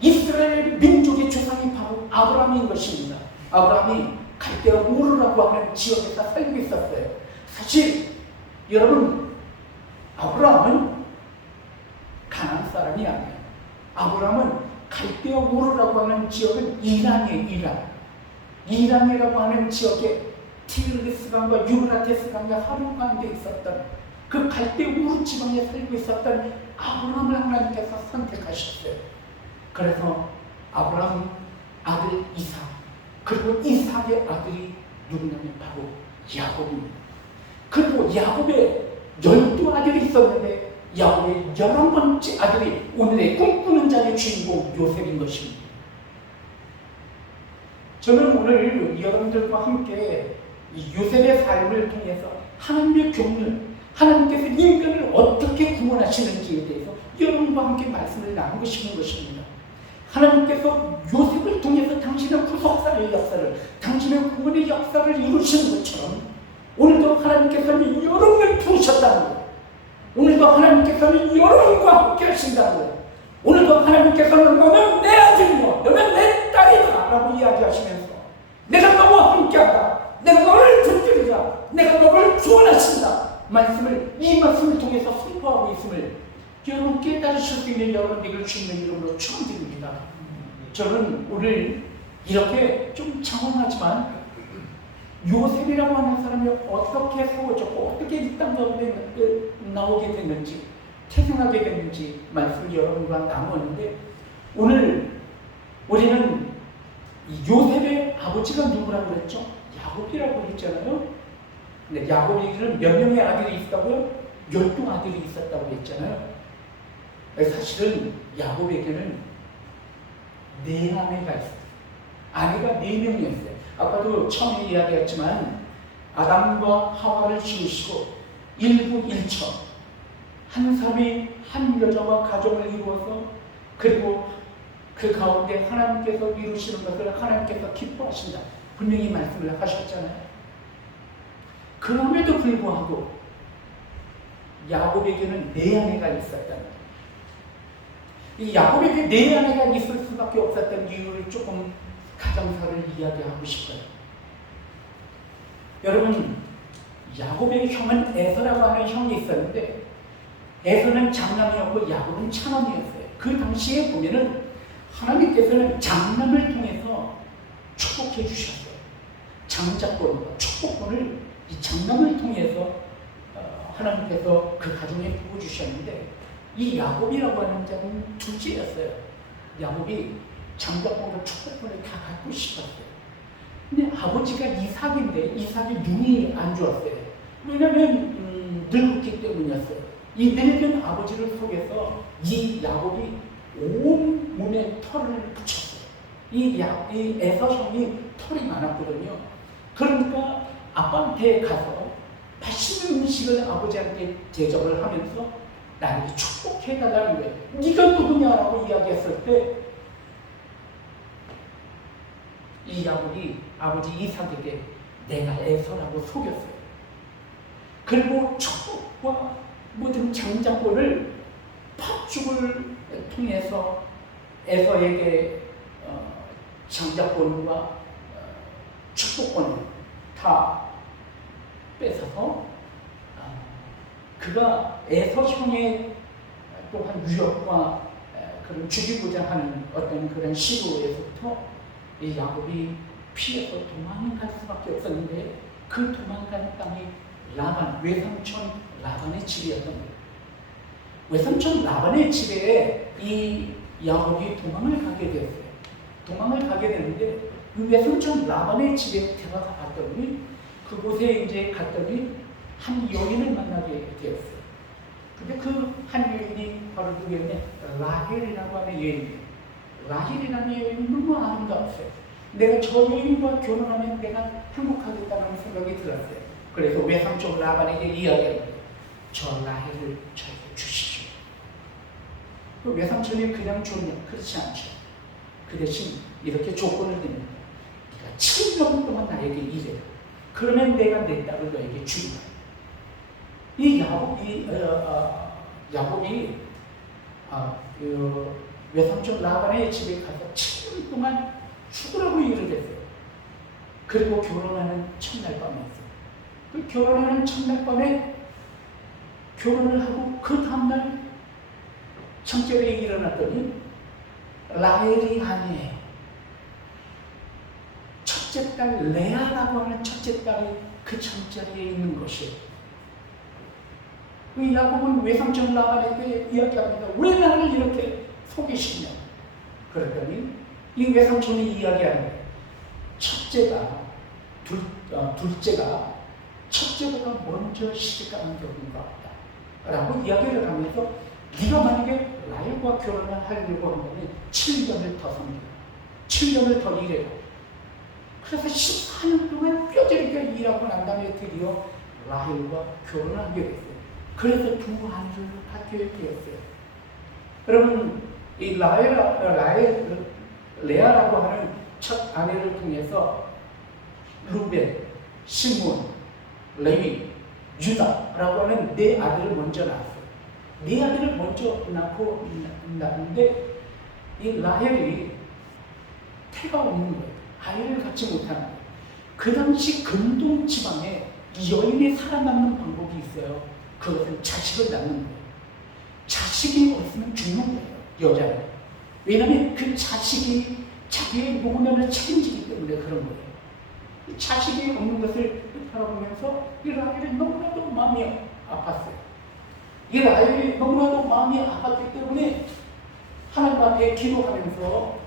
이스라엘 민족의 조상이 바로 아브라함인 것입니다. 아브라함이 갈대아 우르라고 하는 지역에서 살고 있었어요. 사실 여러분, 아브라함은 가나안 사람이 아니에요. 아브라함은 갈대아 우르라고 하는 지역은 이란이에요. 이란이라고 하는 지역에 티그리스 강과 유브라테스 강이 하루 가운데 있었던 그 갈대아 우르 지방에 살고 있었던 아브라함을 하나님께서 선택하셨어요. 그래서 아브라함 아들 이삭, 그리고 이삭의 아들이 누구냐면 바로 야곱입니다. 그리고 야곱의 12아들이 있었는데 야곱의 11번째 아들이 오늘의 꿈꾸는 자의 주인공 요셉인 것입니다. 저는 오늘 여러분들과 함께 이 요셉의 삶을 통해서 하나님의 경륜, 하나님께서 인간을 어떻게 구원하시는지에 대해서 여러분과 함께 말씀을 나누고 싶은 것입니다. 하나님께서 요셉을 통해서 당신의 구속사의 역사를, 당신의 구원의 역사를 이루시는 것처럼 오늘도 하나님께서는 여러분을 부르셨다는 거예요. 오늘도 하나님께서는 여러분과 함께 하신다는 거예요. 오늘도 하나님께서는 너는 내 아들이요, 너는 내 딸이다 라고 이야기하시면서 내가 너와 함께하다, 내가 너를 붙들리라, 내가 너를 구원하신다 이 말씀을 통해서 선포하고 있음을 여러분 깨달으실 수 있는 여러분들을 주님의 이름으로 축원드립니다. 저는 오늘 이렇게 좀 장황하지만 요셉이라고 하는 사람이 어떻게 세워졌고 어떻게 이 땅 가운데 나오게 됐는지, 태생하게 됐는지 말씀을 여러분과 나누었는데, 오늘 우리는 요셉의 아버지가 누구라고 그랬죠? 야곱이라고 했잖아요. 근데 야곱에게는 몇 명의 아들이 있다고요? 12아들이 있었다고 했잖아요. 사실은 야곱에게는 4아내가 있어요. 아내가 4명이었어요. 아까도 처음에 이야기했지만 아담과 하와를 지으시고 일부일처 한 사람이 한 여자와 가정을 이루어서, 그리고 그 가운데 하나님께서 이루시는 것을 하나님께서 기뻐하신다 분명히 말씀을 하셨잖아요. 그럼에도 불구하고 야곱에게는 4아내가 있었다는 거예요. 이 야곱에게 4아내가 있을 수밖에 없었던 이유를 조금 가정사를 이야기하고 싶어요. 여러분, 야곱의 형은 에서라고 하는 형이 있었는데 에서는 장남이었고 야곱은 차남이었어요. 그 당시에 보면은 하나님께서는 장남을 통해서 축복해 주셨어요. 장자권과 축복권을 이 장남을 통해서 하나님께서 그 가정에 부어주셨는데, 이 야곱이라고 하는 자는 둘째였어요. 야곱이 장자권과 축복권을 다 갖고 싶었어요. 근데 아버지가 이삭인데 이삭이 눈이 안 좋았어요. 왜냐하면 늙었기 때문이었어요. 이 늙은 아버지를 속여서 이 야곱이 온 몸에 털을 붙였어요. 이 에서 형이 털이 많았거든요. 그러니까 아빠한테 가서 맛있는 음식을 아버지한테 대접을 하면서 나에게 축복해달라는 거예요. 네가 누구냐라고 이야기했을 때 이 야곱이 아버지 이삭에게 내가 에서라고 속였어요. 그리고 축복과 모든 장자권을 팥죽을 통해서 에서에게 장자권과 축복권을 다 뺏어서 그가 에서 형의 또한 유혹과 그런 죽이고자 하는 어떤 그런 시도에서부터 이 야곱이 피해서 도망갈 수밖에 없었는데 그 도망간 땅이 라반, 외삼촌 라반의 집이었던 거예요. 외삼촌 라반의 집에 이 야곱이 도망을 가게 되었어요. 도망을 가게 되는데 이 외삼촌 라반의 집에 들어가 봤더니 그곳에 이제 갔더니 한 여인을 만나게 되었어요. 근데 그 한 여인이 바로 누구였냐? 라헬이라고 하는 여인이에요. 라헬이라는 여인이 너무 아름다웠어요. 내가 저 여인과 결혼하면 내가 행복하겠다는 생각이 들었어요. 그래서 외삼촌 라반에게 이야기하는 거예요. 저 라헬을 저에게 주십시오. 그 외삼촌이 그냥 줬냐? 그렇지 않죠. 그 대신 이렇게 조건을 드립니다. 네가 7년 동안 나에게 일해라. 그러면 내가 내 딸을 너에게 주리라. 이 야곱이 외삼촌 라반의 집에 가서 7년 동안 죽으라고 일을 했어요. 그리고 결혼하는 첫날 밤이었어요. 그 결혼하는 첫날 밤에 결혼을 하고 그 다음날 청결에 일어났더니 라헬이 아니에요. 첫째 딸 레아라고 하는 첫째 딸이 그 잠자리에 있는 것이에요. 그 야곱은 외삼촌 라반에게 이야기합니다. 왜 나를 이렇게 속이시냐? 그랬더니 이 외삼촌이 이야기하는 거예요. 둘째가 첫째보다 먼저 시집가는 경우가 없다 라고 이야기를 하면서 네가 만약에 라헬과 결혼을 하려고 한다면 7년을 더 섬기라. 7년을 더 일해라. 그래서 14년 동안 뼈저리게 일하고 난 다음에 드디어 라헬과 결혼을 하게 됐어요. 그래서 두 아이를 갖게 되었어요. 여러분, 이 레아라고 하는 첫 아내를 통해서 루벤, 시몬, 레위, 유다라고 하는 네 아들을 먼저 낳았어요. 네 아들을 먼저 낳았는데 이 라헬이 태가 없는 거예요. 아이를 갖지 못하는 거예요. 그 당시 근동 지방에 여인이 살아남는 방법이 있어요. 그것은 자식을 낳는 거예요. 자식이 없으면 죽는 거예요. 여자는. 왜냐하면 그 자식이 자기의 노년을 책임지기 때문에 그런 거예요. 자식이 없는 것을 바라보면서 이 라헬이 너무나도 마음이 아팠어요. 이 라헬이 너무나도 마음이 아팠기 때문에 하나님 앞에 기도하면서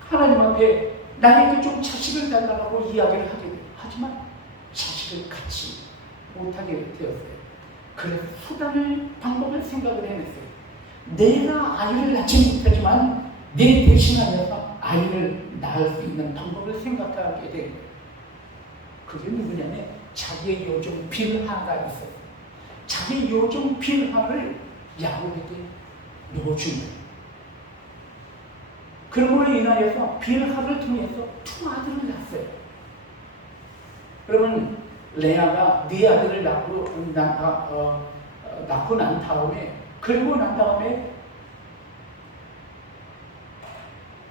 하나님 앞에 나에게 좀 자식을 달라고 이야기를 하게 돼요. 하지만 자식을 갖지 못하게 되었어요. 그래서 방법을 생각을 해냈어요. 내가 아이를 낳지 못하지만 내 대신하여서 아이를 낳을 수 있는 방법을 생각하게 된 거예요. 그게 누구냐면 자기의 요정 빌하가 있어요. 자기 요정 빌하를 야곱에게 놓아준 거예요. 그러므로 인하여서 빌하를 통해서 두 아들을 낳았어요. 그러면 레아가 네 아들을 낳고 난 다음에 그리고 난 다음에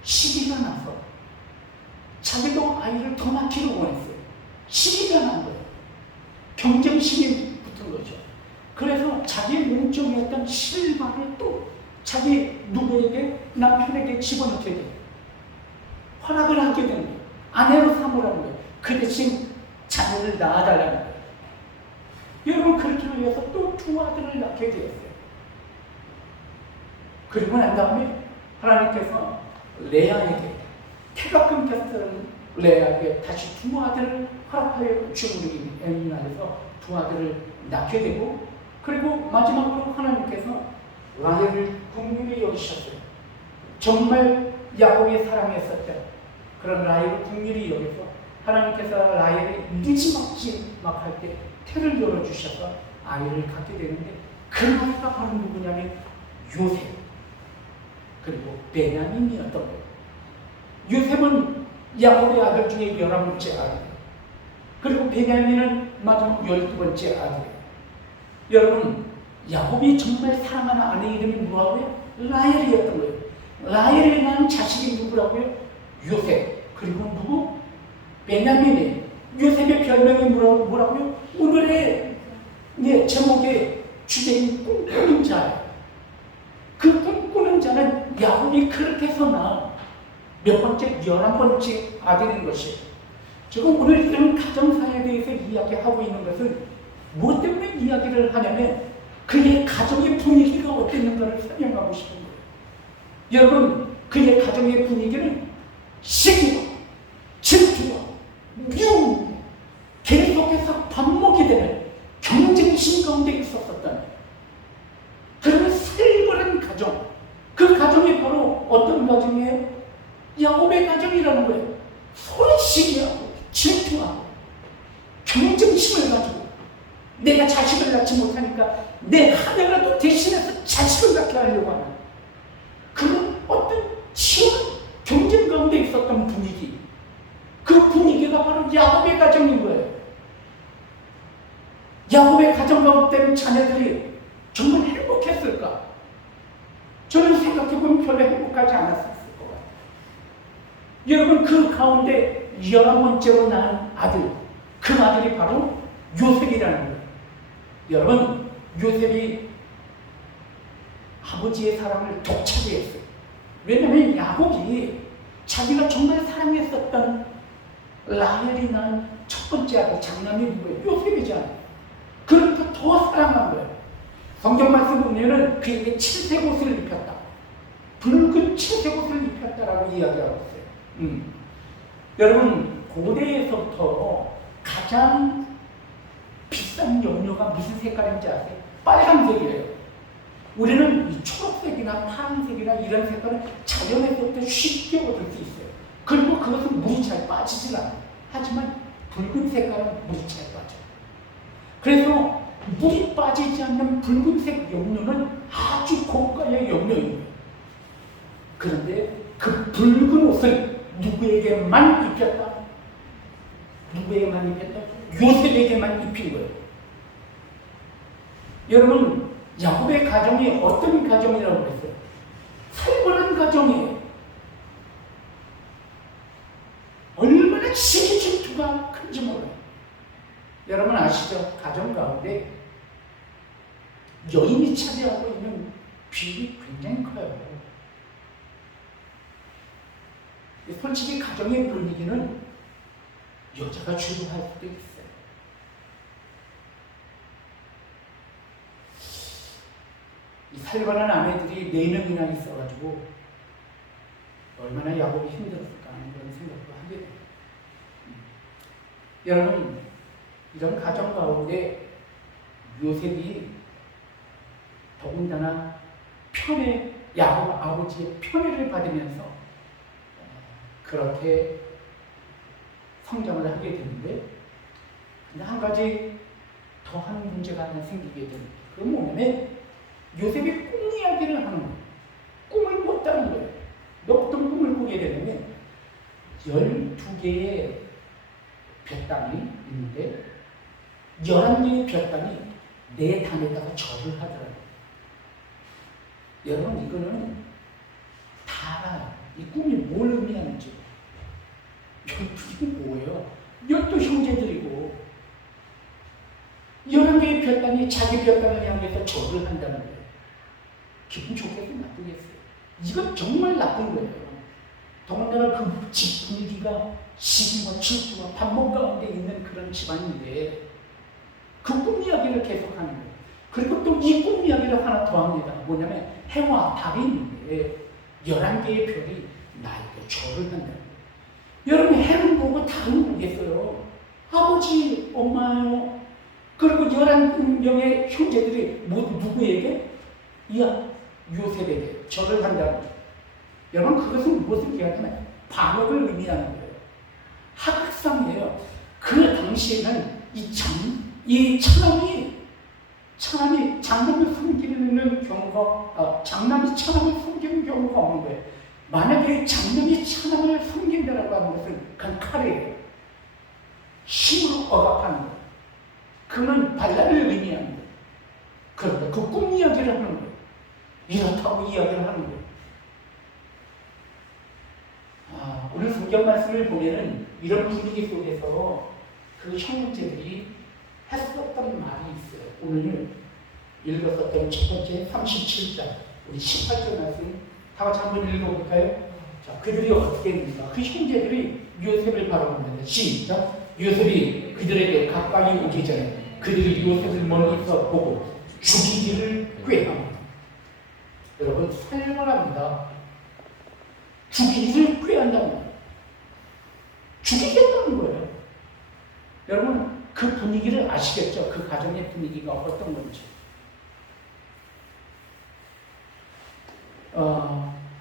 시기가 나서 자기도 아이를 더 낳기를 원했어요. 시기가 난 거예요. 경쟁심이 붙은 거죠. 그래서 자기의 몸종이었던 실바를 또 자기 누구에게 남편에게 집어넣게 돼요. 허락을 하게 되는 거예요. 아내로 삼으라는 거예요. 그 대신 자녀를 낳아달라는 거예요. 여러분 그렇게 위해서 또 두 아들을 낳게 되었어요. 그리고 난 다음에 하나님께서 레아에게 태가 끊겼던 레아에게 다시 두 아들을 허락하여 주므로 인하여서 두 아들을 낳게 되고 그리고 마지막으로 하나님께서 라헬을 긍휼히 여기셨어요. 정말 야곱이 사랑했었던 그런 라헬을 긍휼히 여겨서 하나님께서 라헬이 마지막 할 때 태를 열어주셔서 아이를 갖게 되는데 그 아이가 바로 누구냐면 요셉 그리고 베냐민이었던 거예요. 요셉은 야곱의 아들 중에 11번째 아들이에요. 그리고 베냐민은 마지막 12번째 아들이에요. 여러분 야곱이 정말 사랑하는 아내 이름이 뭐라고요? 라헬이었던 거예요. 라헬이 낳은 자식이 누구라고요? 요셉. 그리고 누구? 베냐민이. 요셉의 별명이 뭐라고요? 오늘의 제목의 주제인 꿈꾸는 자예요. 그 꿈꾸는 자는 야곱이 그렇게 해서 낳은 몇 번째? 11번째 아들인 것이에요. 제가 오늘 이런 가정사에 대해서 이야기하고 있는 것은 무엇 때문에 이야기를 하냐면 그의 가정의 분위기가 어땠는가를 설명하고 싶은 거예요. 여러분, 그의 가정의 분위기는 시기와 질투와 미움, 계속해서 반복이 되는 경쟁심 가운데 있었던 그런 살벌한 가정, 그 가정이 바로 어떤 가정이에요? 야곱의 가정이라는 거예요. 서로 시기하고 질투하고 경쟁심을 가지고 내가 자식을 낳지 못하니까 내 하나라도 대신해서 자식을 낳게 하려고 하는 그런 어떤 치열한 경쟁 가운데 있었던 분위기, 그 분위기가 바로 야곱의 가정인 거예요. 야곱의 가정 가운데 자녀들이 정말 행복했을까? 저는 생각해보면 별로 행복하지 않았을 것 같아요. 여러분, 그 가운데 11번째로 낳은 아들, 그 아들이 바로 요셉이라는 거예요. 여러분, 요셉이 아버지의 사랑을 독차지 했어요. 왜냐하면 야곱이 자기가 정말 사랑했었던 라헬이 낳은 첫 번째 아들, 장남이 누구예요? 요셉이잖아요. 그러니까 더 사랑한 거예요. 성경 말씀 보면은 그에게 칠색 옷을 입혔다. 붉은 칠색 옷을 입혔다라고 이야기하고 있어요. 여러분, 고대에서부터 가장 비싼 염료가 무슨 색깔인지 아세요? 빨간색이에요. 우리는 이 초록색이나 파란색이나 이런 색깔은 자연에서부터 쉽게 얻을 수 있어요. 그리고 그것은 물이 잘 빠지질 않아요. 하지만 붉은 색깔은 물이 잘 빠져요. 그래서 물이 빠지지 않는 붉은색 염료는 아주 고가의 염료입니다. 그런데 그 붉은 옷을 누구에게만 입혔다? 누구에게만 입혔다? 요셉에게만 입힌 거예요. 여러분, 야곱의 가정이 어떤 가정이라고 그랬어요? 살벌한 가정이에요. 얼마나 시기 질투가 큰지 몰라요. 여러분 아시죠? 가정 가운데 여인이 차지하고 있는 비율이 굉장히 커요. 솔직히 가정의 분위기는 여자가 주도할 수도 있어요. 이 살벌한 아내들이 4명이나 있어가지고 얼마나 야곱이 힘들었을까 하는 그런 생각도 하게 돼요. 여러분, 이런 가정 가운데 요셉이 더군다나 야곱 아버지의 편애를 받으면서 그렇게 성장을 하게 되는데, 근데 한 가지 더한 문제가 하나 생기게 됩니다. 그건 뭐냐면 요셉이 꿈 이야기를 하는 거예요. 꿈을 꿨다는 거예요. 어떤 꿈을 꾸게 되냐면 12개의 볕단이 있는데 11개의 볕단이 내 단에다가 절을 하더라고요. 여러분, 이거는 다 알아요. 이 꿈이 뭘 의미하는지. 12개 뭐예요? 12 형제들이고 11개의 볕단이 자기 볕단을 향해서 절을 한다는 거예요. 기분 좋겠어요? 나쁘겠어요? 이건 정말 나쁜 거예요. 더군다나 그 집 분위기가 시기와 질투와 반목 가운데 있는 그런 집안인데 그 꿈 이야기를 계속하는 거예요. 그리고 또 이 꿈 이야기를 하나 더 합니다. 뭐냐면 해와 달이 있는데 11개의 별이 나에게 절을 한다. 여러분, 해는 보고 달은 보겠어요. 아버지, 엄마요. 그리고 11명의 형제들이 모두 누구에게? 요셉에게 절을 한다는 거예요. 여러분, 그것은 무엇을 이야기하냐면 반역을 의미하는 거예요. 하극상이에요. 그 당시에는 이 차남이 장남을 숨기는 경우가, 장남이 차남을 숨기는 경우가 없는 거예요. 만약에 장남이 차남을 숨긴다라고 하는 것은 그냥 칼이에요. 힘으로 억압하는 거예요. 그는 반란을 의미하는 거예요. 그런데 그 꿈 이야기를 하는 거예요. 이렇다고 이야기를 하는 거예요. 오늘 성경 말씀을 보면은 이런 분위기 속에서 그 형제들이 했었던 말이 있어요. 오늘 읽었었던 첫 번째 37장, 우리 18절 말씀 다 같이 한번 읽어볼까요? 자, 그들이 어떻게 했는가? 그 형제들이 요셉을 바라봅니다. 시작! 요셉이 그들에게 가까이 오기 전에 그들이 요셉을 멀리서 보고 죽이기를 꾀합니다. 여러분 살벌합니다. 죽이기를 꾀한다는 거예요. 죽이겠다는 거예요. 여러분 그 분위기를 아시겠죠? 그 가정의 분위기가 어떤 건지.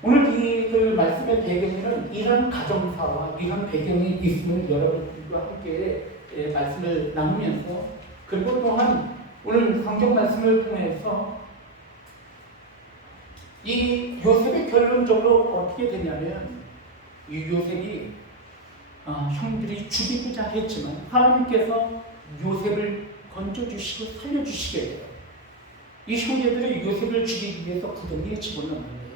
오늘 이 말씀의 배경에는 이런 가정사와 이런 배경이 있음을 여러분들과 함께 말씀을 나누면서, 그리고 또한 오늘 성경 말씀을 통해서 이 요셉의 결론적으로 어떻게 되냐면, 이 요셉이 형들이 죽이고자 했지만 하나님께서 요셉을 건져주시고 살려주시게 돼요. 이 형제들이 요셉을 죽이기 위해서 구덩이에 집어넣는데,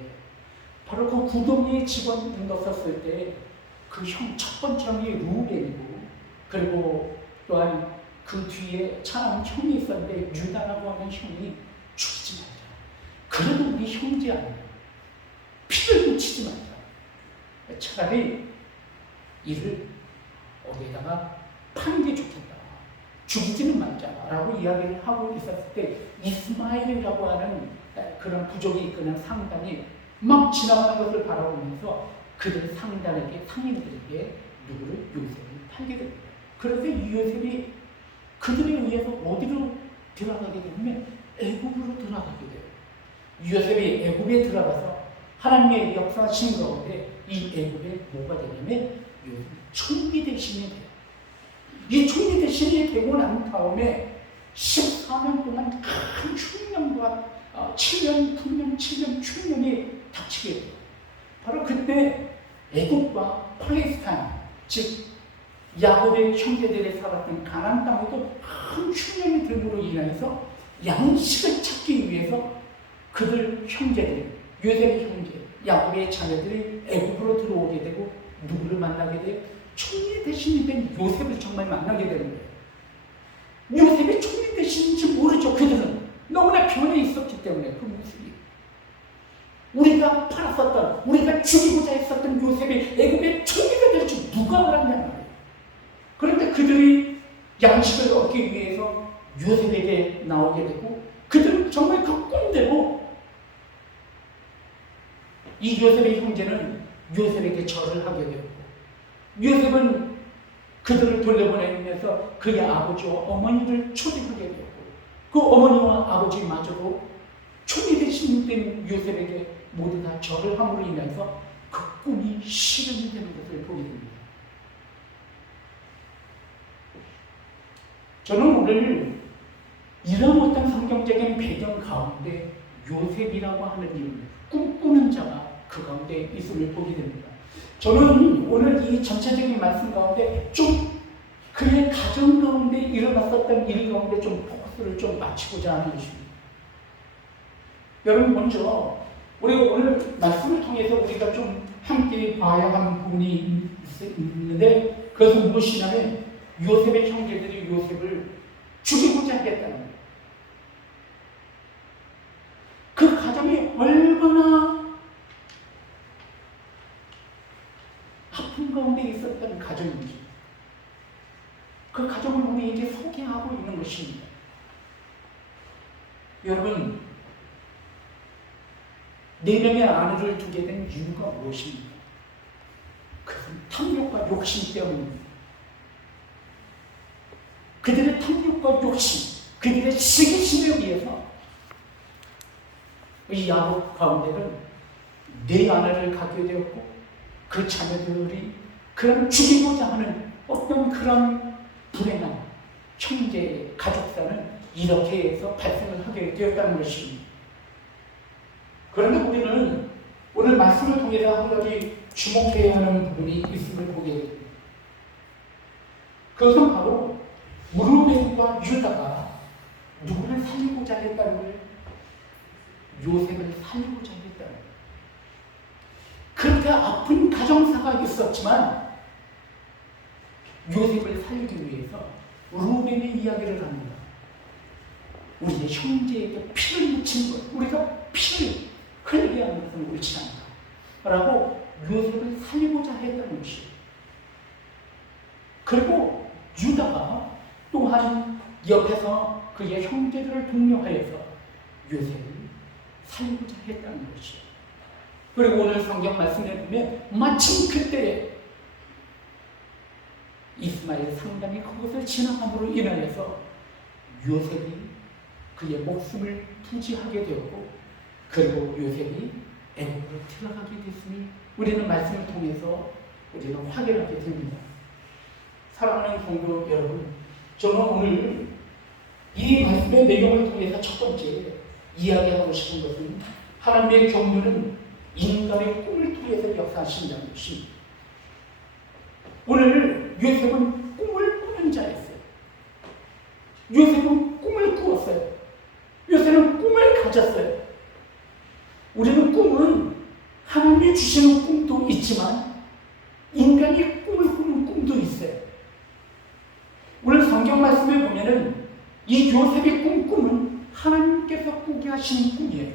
바로 그 구덩이에 집어넣었을 때 그 형 첫 번째 형이 루벤이고, 그리고 또한 그 뒤에 차남 형이 있었는데 유다라고 하는 형이 죽이지 말자. 그래도 우리 형제 아니야. 피를 묻히지 말자. 차라리 이를 어디에다가 파는 게 좋겠다. 죽이지는 말자라고 이야기를 하고 있었을 때 이스마엘이라고 하는 그런 부족이 이끄는 상단이 막 지나가는 것을 바라보면서 그들 상단에게, 상인들에게 누구를? 요셉을 팔게 됩니다. 그래서 이 요셉이 그들에 의해서 어디로 들어가게 되냐면 애굽으로 들어가게 돼요. 요셉이 애굽에 들어가서 하나님의 역사하신 가운데 이 애굽에 뭐가 되냐면 총리 대신이 돼요. 이 총리 대신이 되고 난 다음에 14년 동안 큰 흉년과 7년, 9년, 7년 흉년이 닥치게 돼요. 바로 그때 애굽과 팔레스타인, 즉 야곱의 형제들이 살았던 가나안 땅에도 큰 흉년이 들므로 인해서 양식을 찾기 위해서 그들 형제들이, 요셉의 형제, 야곱의 자녀들이 애굽으로 들어오게 되고 누구를 만나게 돼요? 총리 대신이 된 요셉을 정말 만나게 되는 거예요. 요셉이 총리 대신인지 모르죠. 그들은 너무나 변해 있었기 때문에 그 모습이. 우리가 팔았었던, 우리가 죽이고자 했었던 요셉이 애굽의 총리가 될 줄 누가 알았냔 말이에요. 그런데 그들이 양식을 얻기 위해서 요셉에게 나오게 되고, 그들은 정말 그 꼰대로 이 요셉의 형제는 요셉에게 절을 하게 되었고, 요셉은 그들을 돌려보내면서 그의 아버지와 어머니를 초대하게 되었고, 그 어머니와 아버지마저도 총리 대신 된 요셉에게 모두 다 절을 함으로 인해서 그 꿈이 실현이 되는 것을 보게 됩니다. 저는 오늘 이런 어떤 성경적인 배경 가운데 요셉이라고 하는 이름, 꿈꾸는 자가 그 가운데 있음을 보게 됩니다. 저는 오늘 이 전체적인 말씀 가운데 좀 그의 가정 가운데 일어났었던 일 가운데 좀 포커스를 좀 맞추고자 하는 것입니다. 여러분, 먼저 우리가 오늘 말씀을 통해서 우리가 좀 함께 봐야 하는 부분이 있는데, 그것은 무엇이냐면 요셉의 형제들이 요셉을 죽이고자 했다는 거예요. 그 가정이 얼마나 아픔 가운데 있었던 가정인지, 그 가정을 우리에게 소개하고 있는 것입니다. 여러분, 4명의 아내를 두게 된 이유가 무엇입니까? 그것은 탐욕과 욕심 때문입니다. 그들의 탐욕과 욕심, 그들의 시기심에 의해서 이 야곱 가운데는 4 아내를 갖게 되었고, 그 자녀들이 그런 죽이고자 하는 어떤 그런 불행한 형제, 가족사는 이렇게 해서 발생을 하게 되었다는 것입니다. 그런데 우리는 오늘 말씀을 통해서 한 가지 주목해야 하는 부분이 있음을 보게 됩니다. 그것은 바로 루벤과 유다가 누구를 살리고자 했다는 거예요? 요셉을 살리고자 했다는 거예요. 그렇게 아픈 가정사가 있었지만 요셉을 살리기 위해서 루벤의 이야기를 합니다. 우리의 형제에게 피를 묻힌 것, 우리가 피를 흘리게 하는 것은 옳지 않다 라고 요셉을 살리고자 했다는 것이에요. 그리고 유다가 또한 옆에서 그의 형제들을 독려하여서 요셉을 살리고자 했다는 것이요. 그리고 오늘 성경 말씀에 보면 마침 그때에 이스마엘 상당히 그것을 지나감으로 인하여서 요셉이 그의 목숨을 부지하게 되었고, 그리고 요셉이 애굽으로 들어가게 됐음을 우리는 말씀을 통해서 우리는 확인하게 됩니다. 사랑하는 성도 여러분, 저는 오늘 이 말씀의 내용을 통해서 첫 번째 이야기하고 싶은 것은 하나님의 경륜은 인간의 꿈을 통해서 역사하신다는 것입니다. 오늘 요셉은 꿈을 꾸는 자였어요. 요셉은 꿈을 꾸었어요. 요셉은 꿈을 가졌어요. 우리는 꿈은 하나님이 주시는 꿈도 있지만 인간이 꿈을 꾸는 꿈도 있어요. 오늘 성경 말씀에 보면은 이 요셉의 꿈은 하나님께서 꾸게 하신 꿈이에요.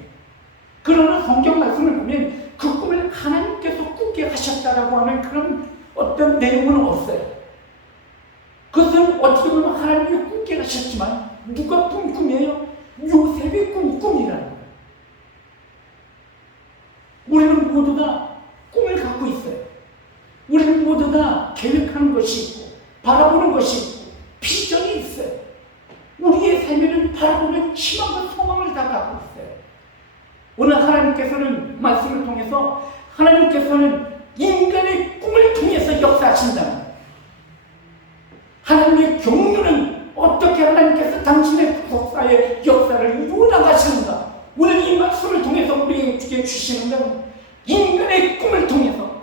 그러나 성경 말씀을 보면 그 꿈을 하나님께서 꾸게 하셨다라고 하는 그런 어떤 내용은 없어요. 그것은 어떻게 보면 하나님이 꾸게 하셨지만 누가 꾼 꿈이에요? 요셉이 꾼 꿈이라는 거예요. 우리는 모두 다 꿈을 갖고 있어요. 우리는 모두 다 계획하는 것이 있고 바라보는 것이 있고 비전이 있어요. 우리의 삶에는 바라보는 희망과 소망을 다 갖고 있어요. 오늘 하나님께서는 말씀을 통해서 하나님께서는 인간의 꿈을 통해서 역사하신다는 거예요. 하나님의 경륜은 어떻게 하나님께서 당신의 구속사의 역사를 이루어 나가시는가? 오늘 이 말씀을 통해서 우리에게 주시는 건 인간의 꿈을 통해서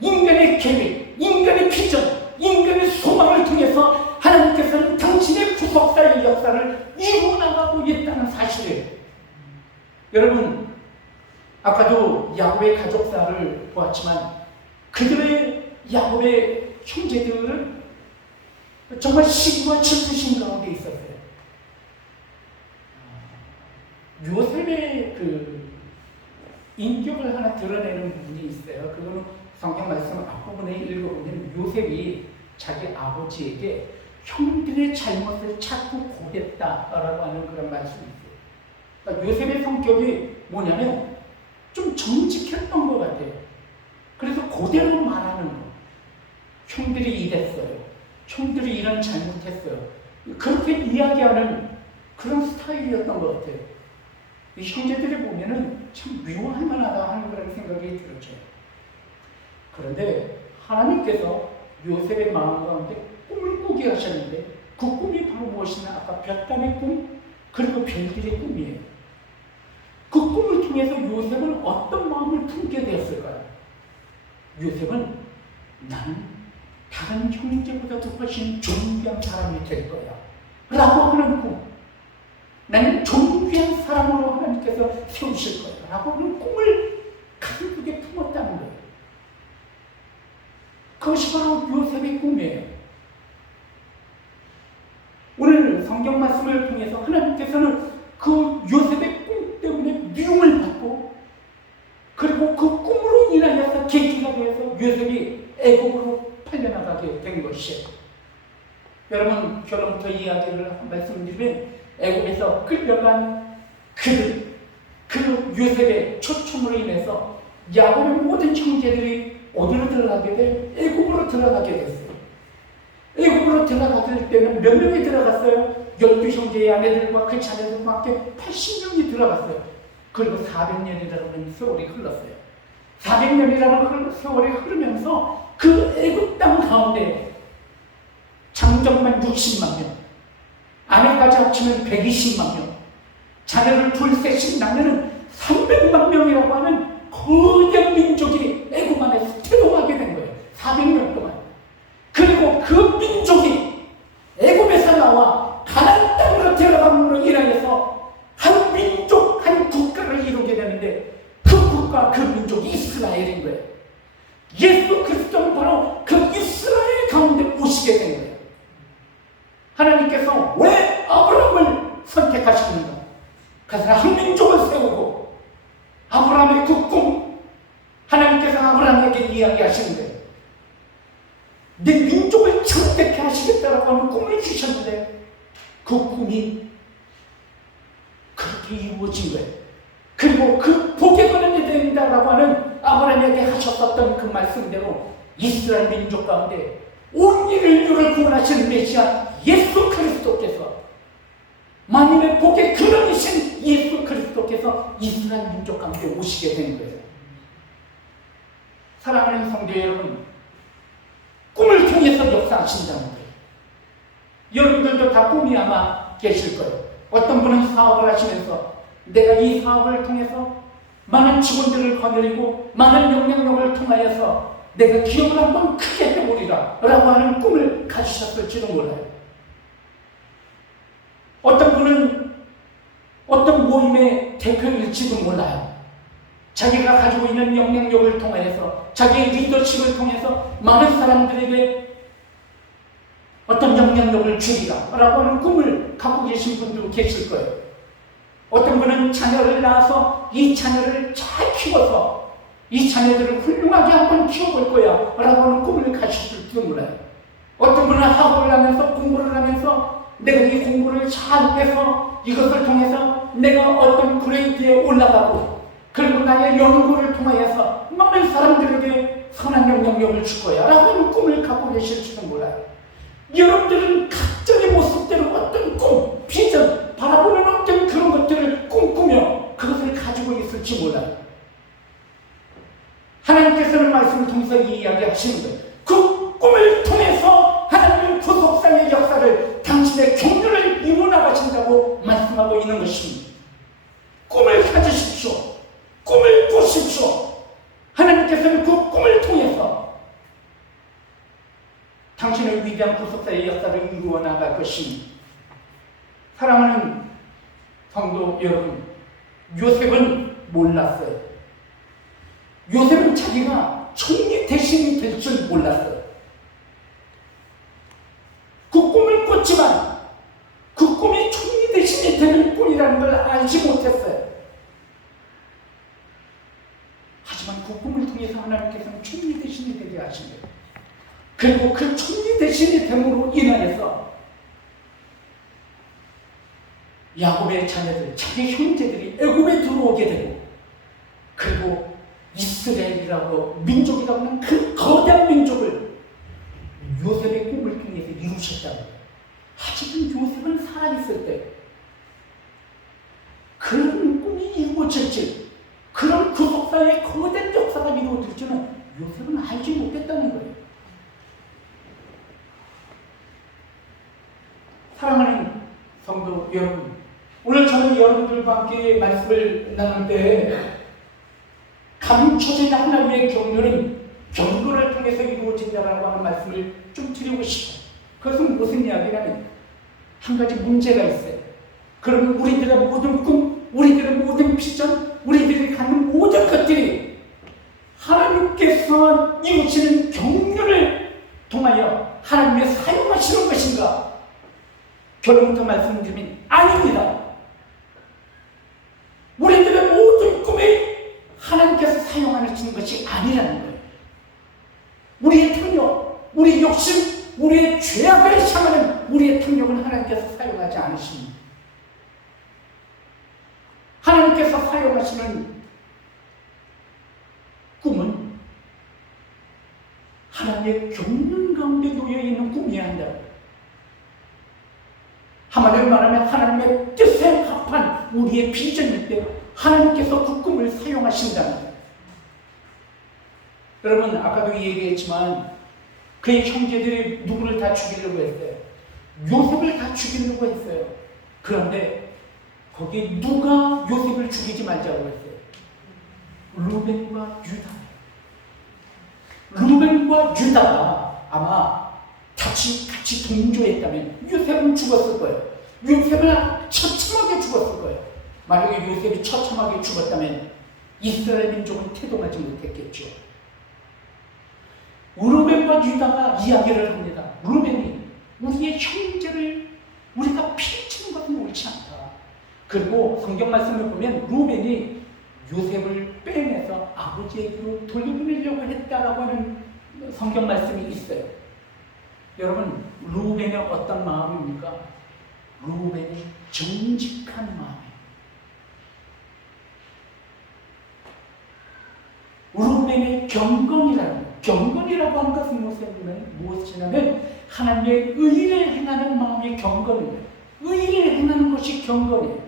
인간의 계획, 인간의 비전, 인간의 소망을 통해서 하나님께서는 당신의 구속사의 역사를 이루어 나가고 있다는 사실이에요. 여러분, 아까도 야곱의 가족사를 보았지만 그들의 야곱의 형제들은 정말 시기와 질투심 가운데 있었어요. 요셉의 그 인격을 하나 드러내는 부분이 있어요. 그거는 성경 말씀 앞부분에 읽어보면 요셉이 자기 아버지에게 형들의 잘못을 찾고 고했다라고 하는 그런 말씀이 있어요. 그러니까 요셉의 성격이 뭐냐면 좀 정직했던 것 같아요. 그래서 그대로 말하는 거. 형들이 이랬어요. 형들이 이런 잘못했어요. 그렇게 이야기하는 그런 스타일이었던 것 같아요. 이 형제들이 보면은 참 미워할 만하다 하는 그런 생각이 들었죠. 그런데 하나님께서 요셉의 마음 가운데 꿈을 꾸게 하셨는데 그 꿈이 바로 무엇이냐? 아까 볕담의 꿈, 그리고 별들의 꿈이에요. 그 꿈을 통해서 요셉은 어떤 마음을 품게 되었을까요? 요셉은 나는 다른 형제보다도 훨씬 존귀한 사람이 될 거야 라고 하는 꿈, 나는 존귀한 사람으로 하나님께서 세우실 거야 라고 하는 꿈을 가슴속에 품었다는 거예요. 그것이 바로 요셉의 꿈이에요. 오늘 성경 말씀을 통해서 하나님께서는 그 요셉의 꿈 때문에 미움을 받고, 그리고 그 꿈으로 인하여서 계기가 되어서 요셉이 애굽으로 팔려나가게 된 것이에요. 여러분, 결론부터 이야기를 말씀드리면 애굽에서 끌려간 그 요셉의 초청으로 인해서 야곱의 모든 형제들이 어디로 들어가게 돼? 애굽으로 들어가게 됐어요. 애굽으로 들어가게 때는 몇 명이 들어갔어요? 12형제의 아내들과 그 자녀들과 함께 80명이 들어갔어요. 그리고 400년이라는 세월이 흘렀어요. 400년이라는 세월이 흐르면서 그 애굽 땅 가운데 장정만 60만 명, 아내까지 합치면 120만 명, 자녀를 둘셋씩 낳는 300만 명이라고 하는 거대한 민족이 애굽 안에서 태동하게 된 거예요. 400년 동안. 그리고 그 민족이 애굽에서 나와 가나안 땅으로 들어감으로 인하여서 한 민족, 한 국가를 이루게 되는데 그 국가, 그 민족이 이스라엘인 거예요. 예수 그리스도는 바로 그 이스라엘 가운데 오시게 된 거예요. 하나님께서 왜 아브라함을 선택하시는가? 그래서 한 민족을 세우고 아브라함의 그 꿈, 하나님께서 아브라함에게 이야기하시는 거예요. 내 민족을 창대케 하시겠다라고 하는 꿈을 주셨는데 그 꿈이 그렇게 이루어진 거예요. 그리고 그 복에 거느냐 된다라고 하는 아브라함에게 하셨었던 그 말씀대로 이스라엘 민족 가운데 온 인류를 구원하시는 메시아 예수 그리스도께서, 만인의 복의 근원이신 예수 그리스도께서 이스라엘 민족 가운데 오시게 된 거예요. 사랑하는 성도 여러분, 꿈을 통해서 역사하신다는 거예요. 여러분들도 다 꿈이 아마 계실 거예요. 어떤 분은 사업을 하시면서 내가 이 사업을 통해서 많은 직원들을 거느리고 많은 영향력을 통하여서 내가 기업을 한번 크게 해보리라 라고 하는 꿈을 가지셨을지도 몰라요. 어떤 분은 어떤 모임의 대표일지도 몰라요. 자기가 가지고 있는 영향력을 통하여서, 자기의 리더십을 통해서 많은 사람들에게 어떤 영향력을 주리라 라고 하는 꿈을 갖고 계신 분도 계실 거예요. 어떤 분은 자녀를 낳아서 이 자녀를 잘 키워서 이 자녀들을 훌륭하게 한번 키워볼 거야 라고 하는 꿈을 가지실지도 몰라요. 어떤 분은 학업을 하면서 공부를 하면서 내가 이 공부를 잘 해서 이것을 통해서 내가 어떤 그레이드에 올라가고, 그리고 나의 연구를 통하여서 많은 사람들에게 선한 영향력을 줄 거야 라고 하는 꿈을 갖고 계실지도 몰라요. 여러분들은 각자의 모습대로 어떤 꿈, 비전, 바라보는 어떤 그런 것들을 꿈꾸며 그것을 가지고 있을지 몰라요. 하나님께서는 말씀을 통해서 이야기하시는 거예요. 그 꿈을 통해서 하나님의 구속사의 역사를, 당신의 경륜을 이루어나가신다고 말씀하고 있는 것입니다. 꿈을 가지십시오. 꿈을 꾸십시오. 하나님께서는 그 꿈을 통해서 당신의 위대한 구속사의 역사를 이루어 나갈 것입니다. 사랑하는 성도 여러분, 요셉은 몰랐어요. 요셉은 자기가 총리 대신이 될 줄 몰랐어요. 그 꿈을 꿨지만 그 꿈이 총리 대신이 되는 꿈이라는 걸 알지 못했어요. 하지만 그 꿈을 통해서 하나님께서는 총리 대신이 되게 하신 거예요. 그리고 그 총리 대신이 됨으로 인하여서 야곱의 자녀들, 자기 형제들이 애굽에 들어오게 되고, 그리고 이스라엘이라고 민족이라고 하는 그 거대한 민족을 요셉의 꿈을 통해서 이루셨다는 거예요. 하지만 요셉은 살아있을 때 그런 꿈이 이루어질지, 그런 구속사의 거대한 역사가 이루어질지는 요셉은 알지 못했다는 거예요. 사랑하는 성도 여러분, 오늘 저는 여러분들과 함께 말씀을 나눌 때 감춰진 하나님의 경륜은 경륜을 통해서 이루어진다라고 하는 말씀을 좀 드리고 싶어요. 그것은 무슨 이야기냐면 한 가지 문제가 있어요. 그러면 우리들의 모든 꿈, 우리들의 모든 비전, 우리들이 갖는 모든 것들이 하나님께서 이루시는 경륜을 통하여 하나님의 사용하시는 것인가? 결론부터 말씀드리면 아닙니다. 우리들의 모든 꿈이 하나님께서 사용하시는 것이 아니라는 거예요. 우리의 탐욕, 우리의 욕심, 우리의 죄악을 향하는 우리의 탐욕은 하나님께서 사용하지 않으십니다. 하나님께서 사용하시는 꿈은 하나님의 경륜 가운데 놓여있는 꿈이어야 한다. 한마디로 말하면 하나님의 뜻에 합한 우리의 비전일 때 하나님께서 그 꿈을 사용하신다는 거예요. 여러분, 아까도 얘기했지만 그의 형제들이 누구를 다 죽이려고 했어요. 요셉을 다 죽이려고 했어요. 그런데 거기에 누가 요셉을 죽이지 말자고 했어요? 루벤과 유다. 루벤과 유다가 아마 같이 동조했다면 요셉은 죽었을 거예요. 요셉은 처참하게 죽었을 거예요. 만약에 요셉이 처참하게 죽었다면 이스라엘 민족은 태동하지 못했겠죠. 루벤과 유다가 이야기를 합니다. 루벤이 우리의 형제를 우리가 피해치는 것은 옳지 않다. 그리고 성경 말씀을 보면 루벤이 요셉을 빼내서 아버지에게로 돌려보내려고 했다라고 하는 성경 말씀이 있어요. 여러분, 루벤의 어떤 마음입니까? 루벤의 정직한 마음에, 루벤의 경건이라고 하는 것은 무엇이냐면 하나님의 의를 행하는 마음이 경건입니다. 의를 행하는 것이 경건이에요.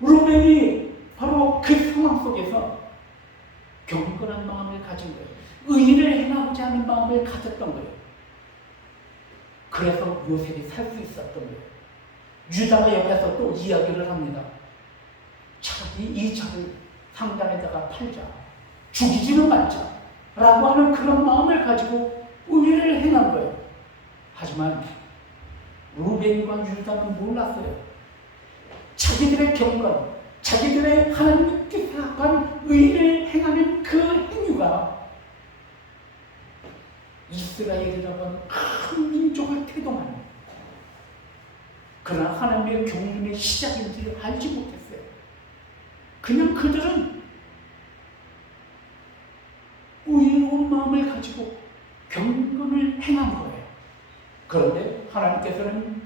루벤이 바로 그 상황 속에서 경건한 마음을 가진 거예요. 의를 행하고자 하는 마음을 가졌던 거예요. 그래서 요셉이 살 수 있었던 거예요. 유다가 옆에서 또 이야기를 합니다. 차라리 이 자를 상단에다가 팔자, 죽이지는 말자 라고 하는 그런 마음을 가지고 의를 행한 거예요. 하지만 루벤과 유다는 몰랐어요. 자기들의 경건, 자기들의 하나님의 뜻에 합한 의를 행하는 그 행위가 이스라엘이라고 하는 큰 민족을 태동하는, 그러나 하나님의 경륜의 시작인지 알지 못했어요. 그냥 그들은 의로운 마음을 가지고 경건을 행한 거예요. 그런데 하나님께서는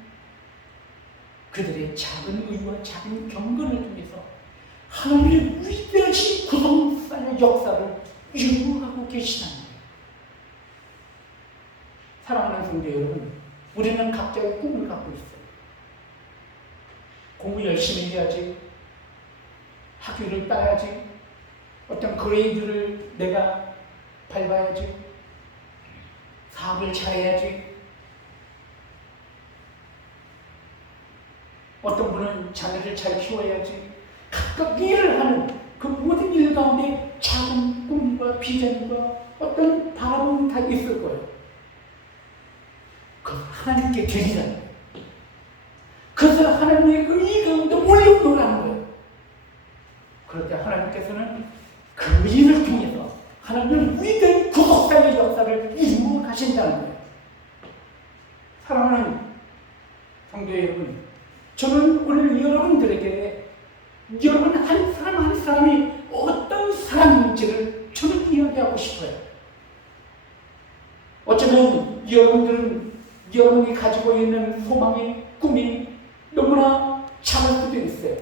그들의 작은 의와 작은 경건을 통해서 하나님의 위대하신 구속사의 역사를 이루어가고 계시다는 거예요. 사랑하는 성도 여러분, 우리는 각자의 꿈을 갖고 있어요. 공부 열심히 해야지, 학위를 따야지, 어떤 그레이드를 내가 밟아야지, 사업을 잘해야지, 어떤 분은 자녀를 잘 키워야지, 각각 일을 하는 그 모든 일 가운데 작은 꿈과 비전과 어떤 바람은 다 있을 거예요. 그 하나님께 드리라는 거예요. 그래서 하나님의 의 가운데 올려놓으라는 거예요. 그럴 때 하나님께서는 그 일을 통해서 하나님의 위대한 구속사의 역사를 이루어 가신다는 거예요. 사랑하는 성도 여러분, 저는 오늘 여러분들에게 여러분 한 사람 한 사람이 어떤 사람인지를 저는 이야기하고 싶어요. 어쩌면 여러분이 가지고 있는 소망의 꿈이 너무나 작을 수도 있어요.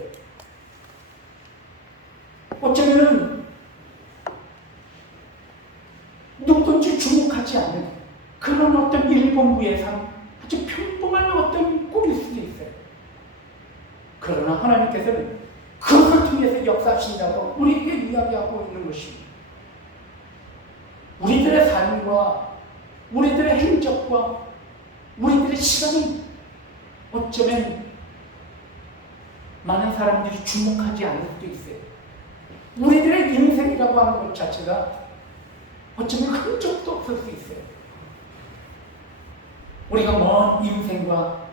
어쩌면 누구든지 주목하지 않는 그런 어떤 일본부에서 아주 평범한 어떤 꿈일 수도 있어요. 그러나 하나님께서는 그것을 통해서 역사하신다고 우리에게 이야기하고 있는 것입니다. 우리들의 삶과 우리들의 행적과 우리들의 시간이 어쩌면 많은 사람들이 주목하지 않을 수도 있어요. 우리들의 인생이라고 하는 것 자체가 어쩌면 흔적도 없을 수 있어요. 우리가 먼 인생과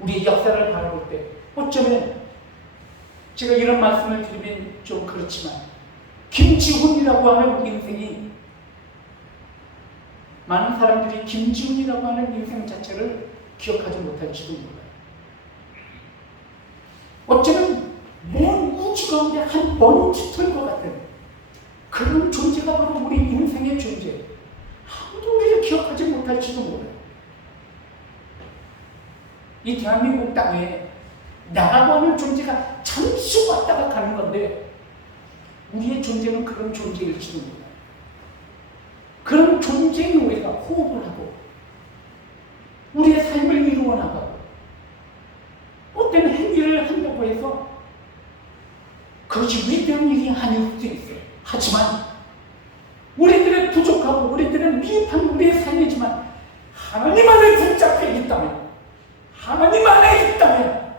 우리의 역사를 바라볼 때 어쩌면 제가 이런 말씀을 드리면 좀 그렇지만 김지훈이라고 하는 인생이 많은 사람들이 김지훈이라고 하는 인생 자체를 기억하지 못할지도 몰라요. 어쩌면 먼 우주 가운데 한 먼지털과 같은 그런 존재가 바로 우리 인생의 존재. 아무도 우리를 기억하지 못할지도 몰라요. 이 대한민국 땅에 나라고 하는 존재가 잠시 왔다가 가는 건데 우리의 존재는 그런 존재일지도 몰라요. 그런 존재에 우리가 호흡을 하고 우리의 삶을 이루어 나가고 어떤 행위를 한다고 해서 그것이 위대한 일이 아닐 수도 있어요. 하지만 우리들의 부족하고 우리들의 미흡한 우리의 삶이지만 하나님 안에 붙잡혀 있다면, 하나님 안에 있다면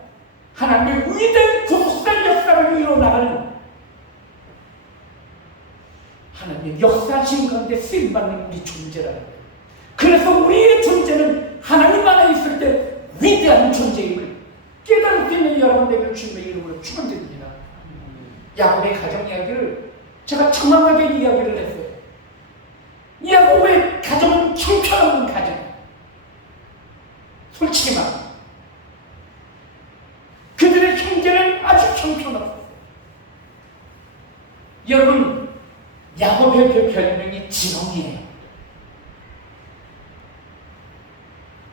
하나님의 위대한 구속사의 역사를 이루어나가는 하나님의 역사하신 가운데 쓰임받는 우리 존재라는 거예요. 그래서 우리의 존재는 하나님 안에 있을 때 위대한 존재임을 깨달을 수 있는 여러분들에게 주님의 이름으로 축원드립니다. 야곱의 가정 이야기를 제가 청망하게 이야기를 했어요. 야곱의 가정은 형편없는 가정. 솔직히 말, 그들의 형제는 아주 형편없었어요. 여러분, 야곱의 별명이 지렁이에요.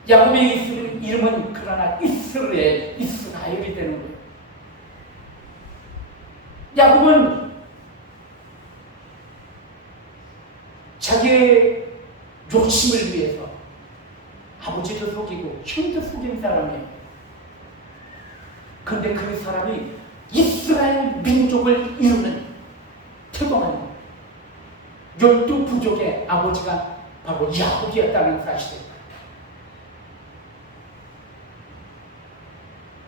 야곱의 이름은 그러나 이스라엘이 되는 거예요. 야곱은 자기의 욕심을 위해서 아버지도 속이고 형도 속인 사람이에요. 그런데 그 사람이 이스라엘 민족을 이루는 태동하는 12부족의 아버지가 바로 야곱이었다는 사실입니다.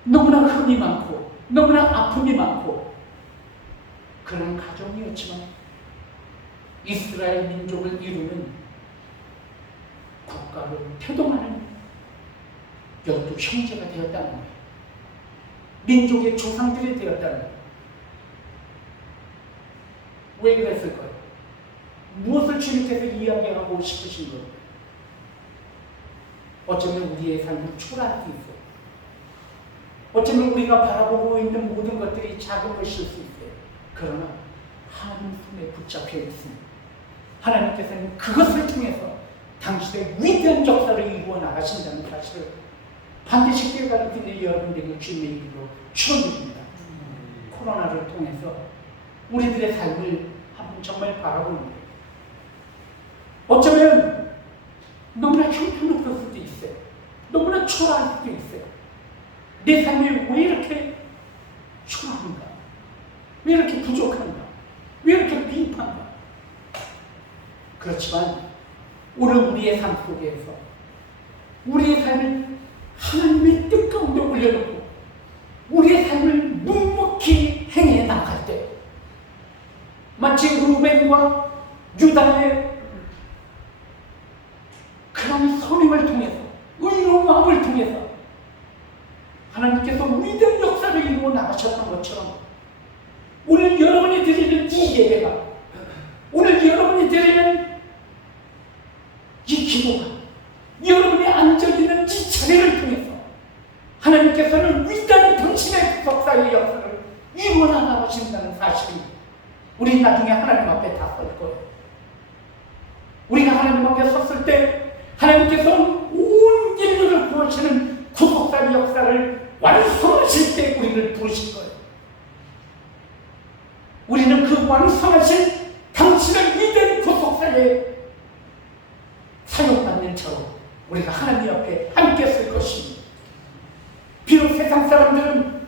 너무나 흠이 많고 너무나 아픔이 많고 그런 가정이었지만 이스라엘 민족을 이루는 국가를 태동하는 12형제가 되었다는 거예요. 민족의 조상들이 되었다는 거예요. 왜 그랬을까요? 무엇을 주님께서 이야기하고 싶으신 거예요? 어쩌면 우리의 삶은 초라할 수 있어요. 어쩌면 우리가 바라보고 있는 모든 것들이 작은 것일 수 있어요. 그러나 하나님 손에 붙잡혀 있습니다. 하나님께서는 그것을 통해서 당신의 위대한 역사를 이루어 나가신다는 사실을 반드시 깨달을 수 있는 여러분들에게 주님의 이름으로 축원드립니다. 코로나를 통해서 우리들의 삶을 한번 정말 바라보는 거예요. 어쩌면 너무나 형편없을 수도 있어요. 너무나 초라할 수도 있어요. 내 삶이 왜 이렇게 초라한가? 왜 이렇게 부족한가? 왜 이렇게 미흡한가? 그렇지만 오늘 우리의 삶 속에서 우리의 삶을 하나님의 뜻 가운데 올려놓고 우리의 삶을 묵묵히 행해 나갈 때 마치 루벤과 유다의 그런 선임을 통해서 의로운 마음을 통해서 하나님께서 위대한 역사를 이루어 나가셨던 것처럼 오늘 여러분이 드리는 이 예배가 오늘 여러분이 드리는 이 기도가 여러분이 앉아있는 이 자리를 통해서 하나님께서는 위대한 당신의 역사의 역사를 이루어 나가신다는 사실이 우리 나중에 하나님 앞에 다 설 거예요. 우리가 하나님 앞에 섰을 때 하나님께서는 온 인류를 구하시는 구속사의 역사를 완성하실 때 우리를 부르실 거예요. 우리는 그 완성하신 당신의 위대한 구속사에 사용받는 자로 우리가 하나님 앞에 함께 쓸 것입니다. 비록 세상 사람들은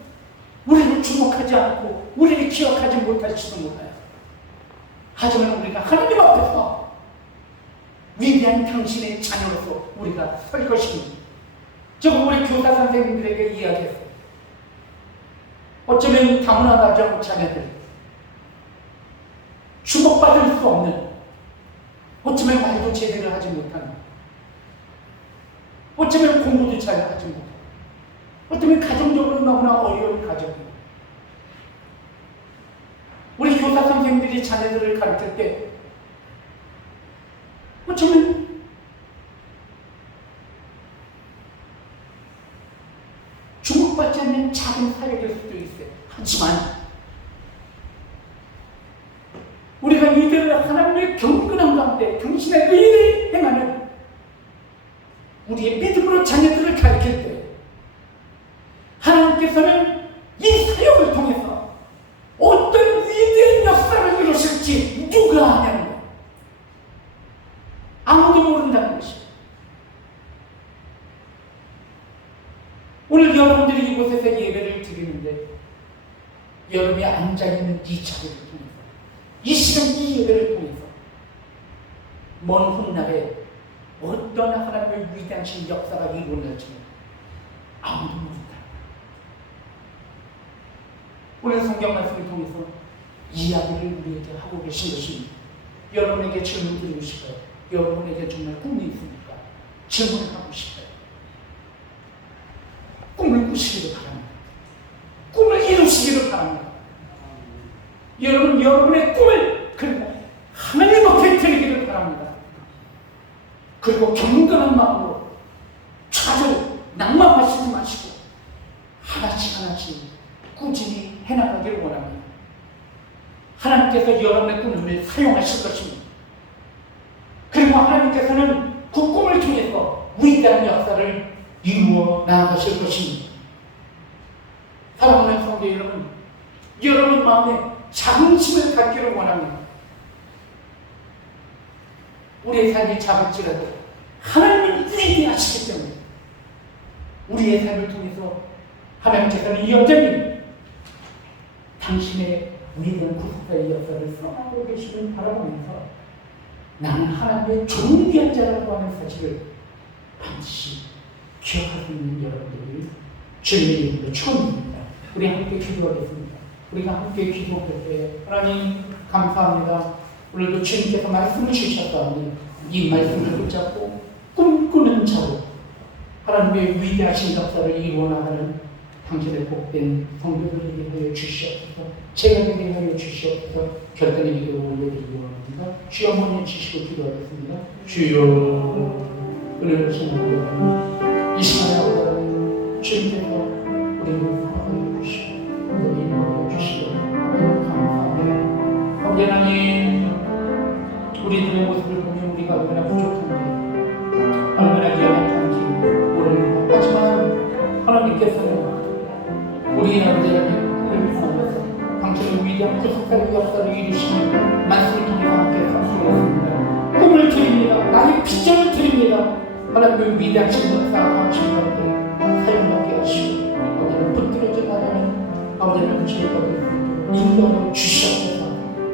우리를 주목하지 않고 우리를 기억하지 못할지도 몰라요. 하지만 우리가 하나님 앞에서 위대한 당신의 자녀로서 우리가 설 것입니다. 저는 우리 교사 선생님들에게 이야기했어요. 어쩌면 다문화 가정 자녀들 주목받을 수 없는, 어쩌면 말도 제대로 하지 못하는, 어쩌면 공부도 잘 하지 못하는, 어쩌면 가정적으로 너무나 어려운 가정이에요. 우리 교사 선생님들이 자녀들을 가르칠 때 어쩌면 주목받지 않는 작은 사역일 수도 있어요. 하지만 우리가 이들을 하나님의 경건한 가운데 당신의 의를 행하는 우리의 믿음으로 자녀들을 가르칠 때 하나님께서는 이 사역을 통해서 어떤 위대한 역사를 이루실지 누가 아냐는 거예요. 아무도 모른다는 것이에요. 오늘 여러분들이 이곳에서 예배를 드리는데 여러분이 앉아있는 이 자리를 통해서 이 시간 이 예배를 통해서 먼 훗날에 어떤 하나님의 위대한 역사가 이루어질지 아무도 모른다. 오늘 성경 말씀을 통해서 이야기를 우리에게 하고 계신 것입니다. 여러분에게 질문 드리고 싶어요. 여러분에게 정말 꿈이 있습니까? 질문하고 싶어요. 꿈을 꾸시기를 바랍니다. 꿈을 이루시기를 바랍니다. 여러분의 꿈을 그리고 하나님 앞에 드리기를 바랍니다. 그리고 경건한 마음으로 자주 낭만하시지 마시고 하나씩 꾸준히 해나가기를 원합니다. 하나님께서 여러분의 꿈을 사용하실 것입니다. 그리고 하나님께서는 그 꿈을 통해서 위대한 역사를 이루어 나아가실 것입니다. 사랑하는 성도 여러분, 여러분 마음에 자긍심을 갖기를 원합니다. 우리의 삶이 작을지라도 하나님은 위대하시기 때문에 우리의 삶을 통해서 하나님께서는 여전히 당신의 위대한 구속사의 역사를 써나가고 계심을 바라보면서 나는 하나님의 존귀한 자라고 하는 사실을 반드시 기억할 수 있는 여러분들이 주님의 이름으로 축원드립니다. 우리 함께 기도하겠습니다. 우리가 함께 기도할 때 하나님 감사합니다. 오늘도 주님께서 말씀을 주셨다니 이 말씀을 붙잡고 꿈꾸는 자로 하나님의 위대하신 역사를 이루어 나가는 당신의 복된 성도들에게 하여 주시옵소서. 제가 되게 하여 주시옵소서. 결단의 기도를 올려드리기 원합니다. 주여 한번 주시고 기도하겠습니다. 주여 은혜로우신 하나님, 이 시간에 하나님 주님께서 우리를 사랑해 주시고 우리를 인도하여 주시고 하나님 감사합니다. 아버지 하나님, 우리들의 모습을 보면 우리가 얼마나 부족한지 얼마나 연약한지 모릅니다. 하지만 하나님께서는 우리 아버지 하나님을 통해서 당신의 위대한 구속사의 역사를 이루시는 말씀을 통해 함께 살펴보겠습니다. 꿈을 드립니다. 나의 비전을 드립니다. 하나님의 위대하신 역사 당신 가운데 사용받게 하시고 아버지는 붙들어져 나가는 아버지 하나님 지혜가 인도하여 주시옵소서.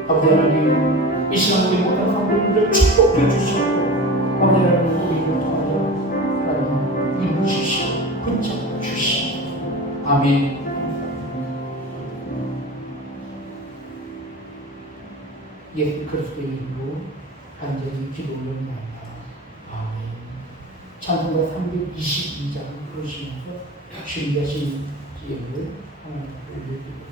아버지 하나님, 이 시간 우리 모든 성도님들을 축복해 주시옵고 아버지 하나님 우리를 통하여 하나님 이루어 주시고 붙잡아 주시옵소서. 아멘. 예수 그리스도의 이름으로 간절히 기도 올립니다. 아멘. 찬송가 322장을 부르시면서 준비하신 예물을 하나님 앞에 올려드리겠습니다.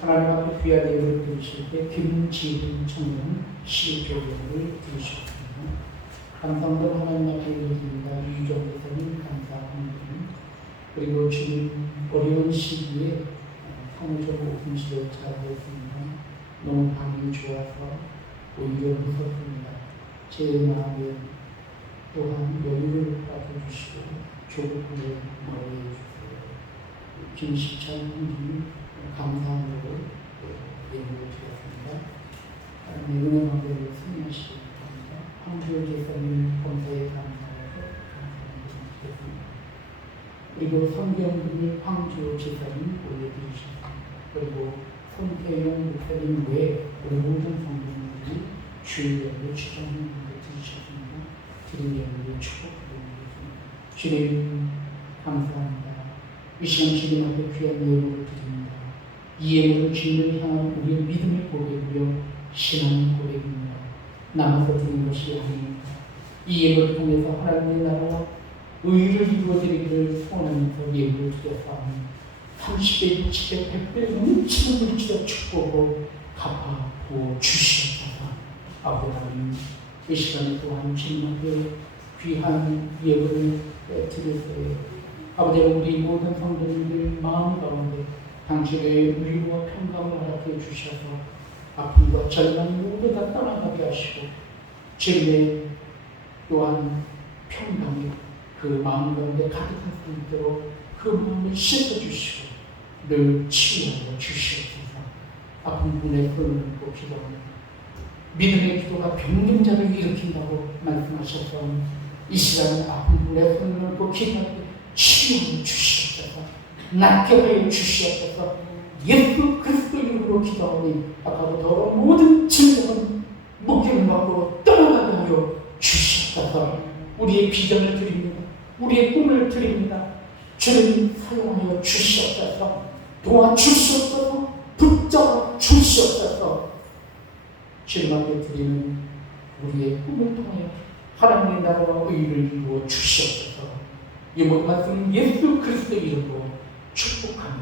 하나님 앞에 귀한 예물을 드리실 때 김지훈 청년 시조를 드리셨습니다. 감사합니다. 하나님 앞에 드립니다. 유정대사님 감사합니다. 그리고 주님 어려운 시기에 사무적으로 오픈시를 잘하였습니다. 너무 반응이 좋아서 오히려 무섭습니다. 제 마음에 또한 여유를 빠져주시고 조국을 머리해 주세요. 김시찬 형님 감사함으로 예물을 드렸습니다. 하나님의 은혜 관계를 승리하시기 바랍니다. 황주열 제사님 검사에 감사해서 감사드리겠습니다. 그리고 성경분을 황주열 제사님 올려드리셨습니다. 그리고 손태용 목사님 외에 우리 모든 성도님들이 주일예물을 추천하는 분들 드리셨습니다. 드린 예물을 축복드리겠습니다. 주님 감사합니다. 이 시간 주님 앞에 귀한 예물을 드립니다. 이 예물은 주님을 향한 우리의 믿음의 고백이며 신앙의 고백입니다. 남아서 드린 것이 아닙니다. 이 예물을 통해서 하나님의 나라와 의를 이루어드리기를 소원하면서 예물을 드렸사오니 30배, 60배, 100배 넘치는 물질의 축복을 갚아부어 주시옵소서. 아버지 하나님, 이 시간에 또한 주님 앞에 귀한 예물을 드릴 때 아버지 우리 모든 성도님들 마음 가운데 당신의 위로와 평강을 허락해 주셔서 아픔과 절망이 모두 다 떠나가게 하시고 주님의 또한 평강이 그 마음 가운데 가득할 수 있도록 그 마음을 씻어주시고 늘 치유하여 주시옵소서. 아픈 분의 손을 얹고 기도합니다. 믿음의 기도가 병림자를 일으킨다고 말씀하셔서 이 시간에 아픈 분의 손을 얹고 기도할 때 치유하여 주시옵소서. 낫게 하여 주시옵소서. 예수 그리스도 이름으로 기도하니 아까부터 모든 질병은 목숨을 받고 떠나가게 하여 주시옵소서. 우리의 비전을 드립니다. 우리의 꿈을 드립니다. 주님 사용하여 주시옵소서. 도와주시옵소서. 붙잡아 주시옵소서. 주님 앞에 드리는 우리의 꿈을 통하여 하나님의 나라와 의를 이루어 주시옵소서. 이 모든 말씀 예수 그리스도의 이름으로 축복하며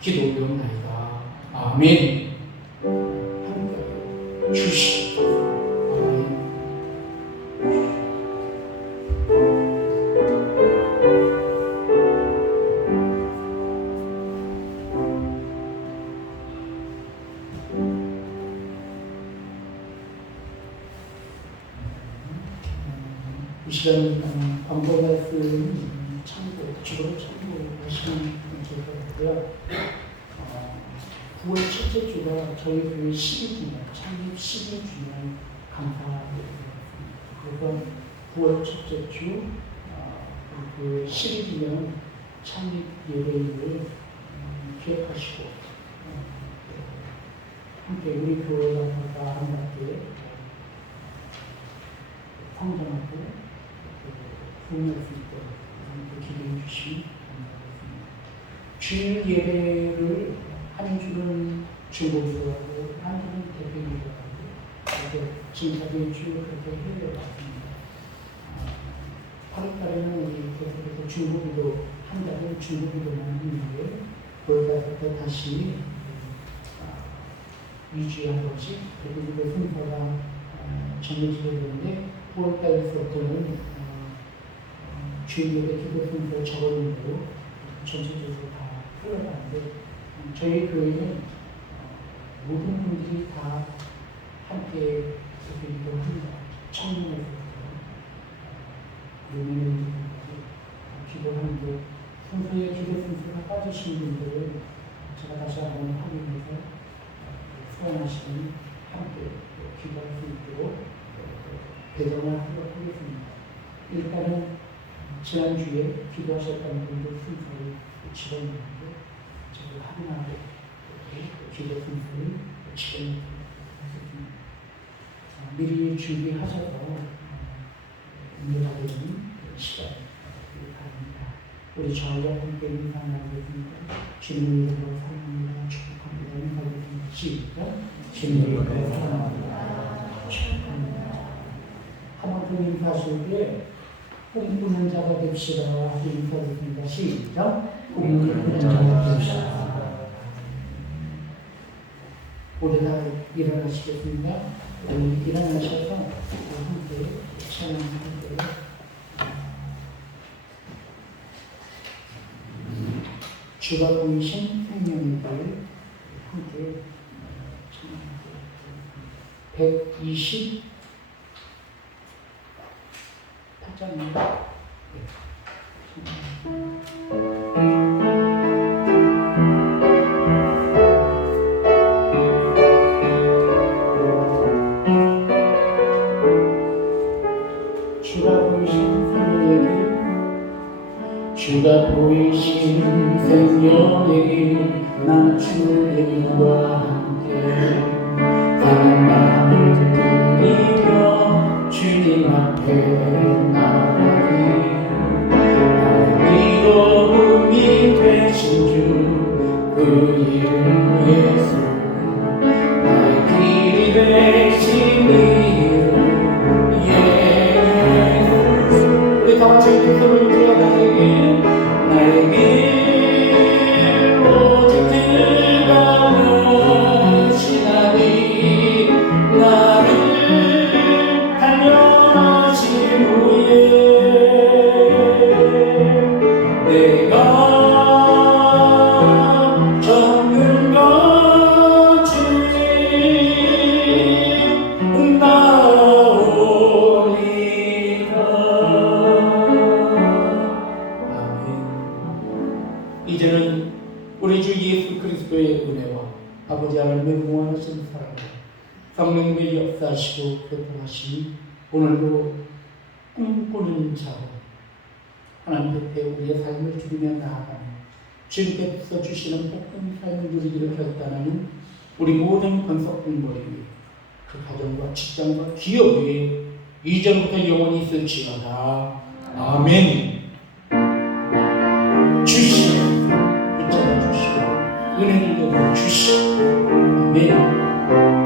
기도드리옵나이다. 아멘. 함께 주시옵소서. 아멘. 이 시간 광고 말씀 주로 참고하시면 되고요. 9월 첫째 주가 저희 교회 12주년, 창립 12주년 감사드리겠습니다. 그래서 9월 첫째 주 그 12주년 창립 예배를 기획하시고 함께 우리 교회가 아름답게 성장하고 부흥할 수 있도록 기도해 주시면 감사하겠습니다. 주일 예배를 한 주는 중국으로 하고 한 주는 대표님으로 하고 이렇게 지금까지 쭉 그렇게 해왔습니다. 8월달에는 우리 계속해서 중국으로 한 달은 중국으로만 했는데 거기다 다시 2주에 한 번씩 대표님의 순서가 정해지게 되는데 9월달에서부터는 주일 예배 기도 순서 적어놓은 대로 전체적으로 다 흘러가는데 저희 교회는 모든 분들이 다 함께 기도를 합니다. 청년에서부터 노년분들까지 기도하는데 순서에 기도 순서가 빠지신 분들은 제가 다시 한번 확인해서 수강하시면 함께 기도할 수 있도록 배정을 하도록 하겠습니다. 일단은 지난주에 기도하셨던 분들 순서를 집어넣는데 제가 확인하고 기도 순서를 집어넣도록 하겠습니다. 미리 준비하셔서 인도하게 되는 시간이 바랍니다. 우리 저희와 함께 인사하겠습니다. 주님을 사랑합니다. 축복합니다. 인사하겠습니다. 시작. 주님을 사랑합니다. 축복합니다. 한번 더 인사하실 때 꿈꾸는 자가 됩시다. 인사드립니다. 시작. 꿈꾸는 자가 됩시다. 우리 다 일어나시겠습니다. 우리 일어나셔서 함께 찬양하는데 주가 보이신 생명들 함께 찬양하고 128장입니다. 주가 보이신 생명의 길 난 주님과 함께 강한 마음을 드리며 주님 앞에 나가리 나의 위로움이 되신 주 그 이름 예수 나의 길이 되신 이름 예수 우리 다 같이 두 손을 들어 나의 길 오직 들어가시나니 나를 단련하신 후에 내가 정금 같이 이제는 우리 주 예수 그리스도의 은혜와 아버지 하나님의 무한하신 사랑과 성령님의 역사하시고 교통하시니 오늘도 꿈꾸는 자로 하나님 곁에 우리의 삶을 드리며 나아가는 주님께서 주시는 복된 삶을 누리기를 결단하는 우리 모든 권석공무원이 그 가정과 직장과 기업에 이전부터 영원히 있을지어다. 아멘. 주시오. 붙잡아 주시오. 은혜를 내려 주시오. 아멘.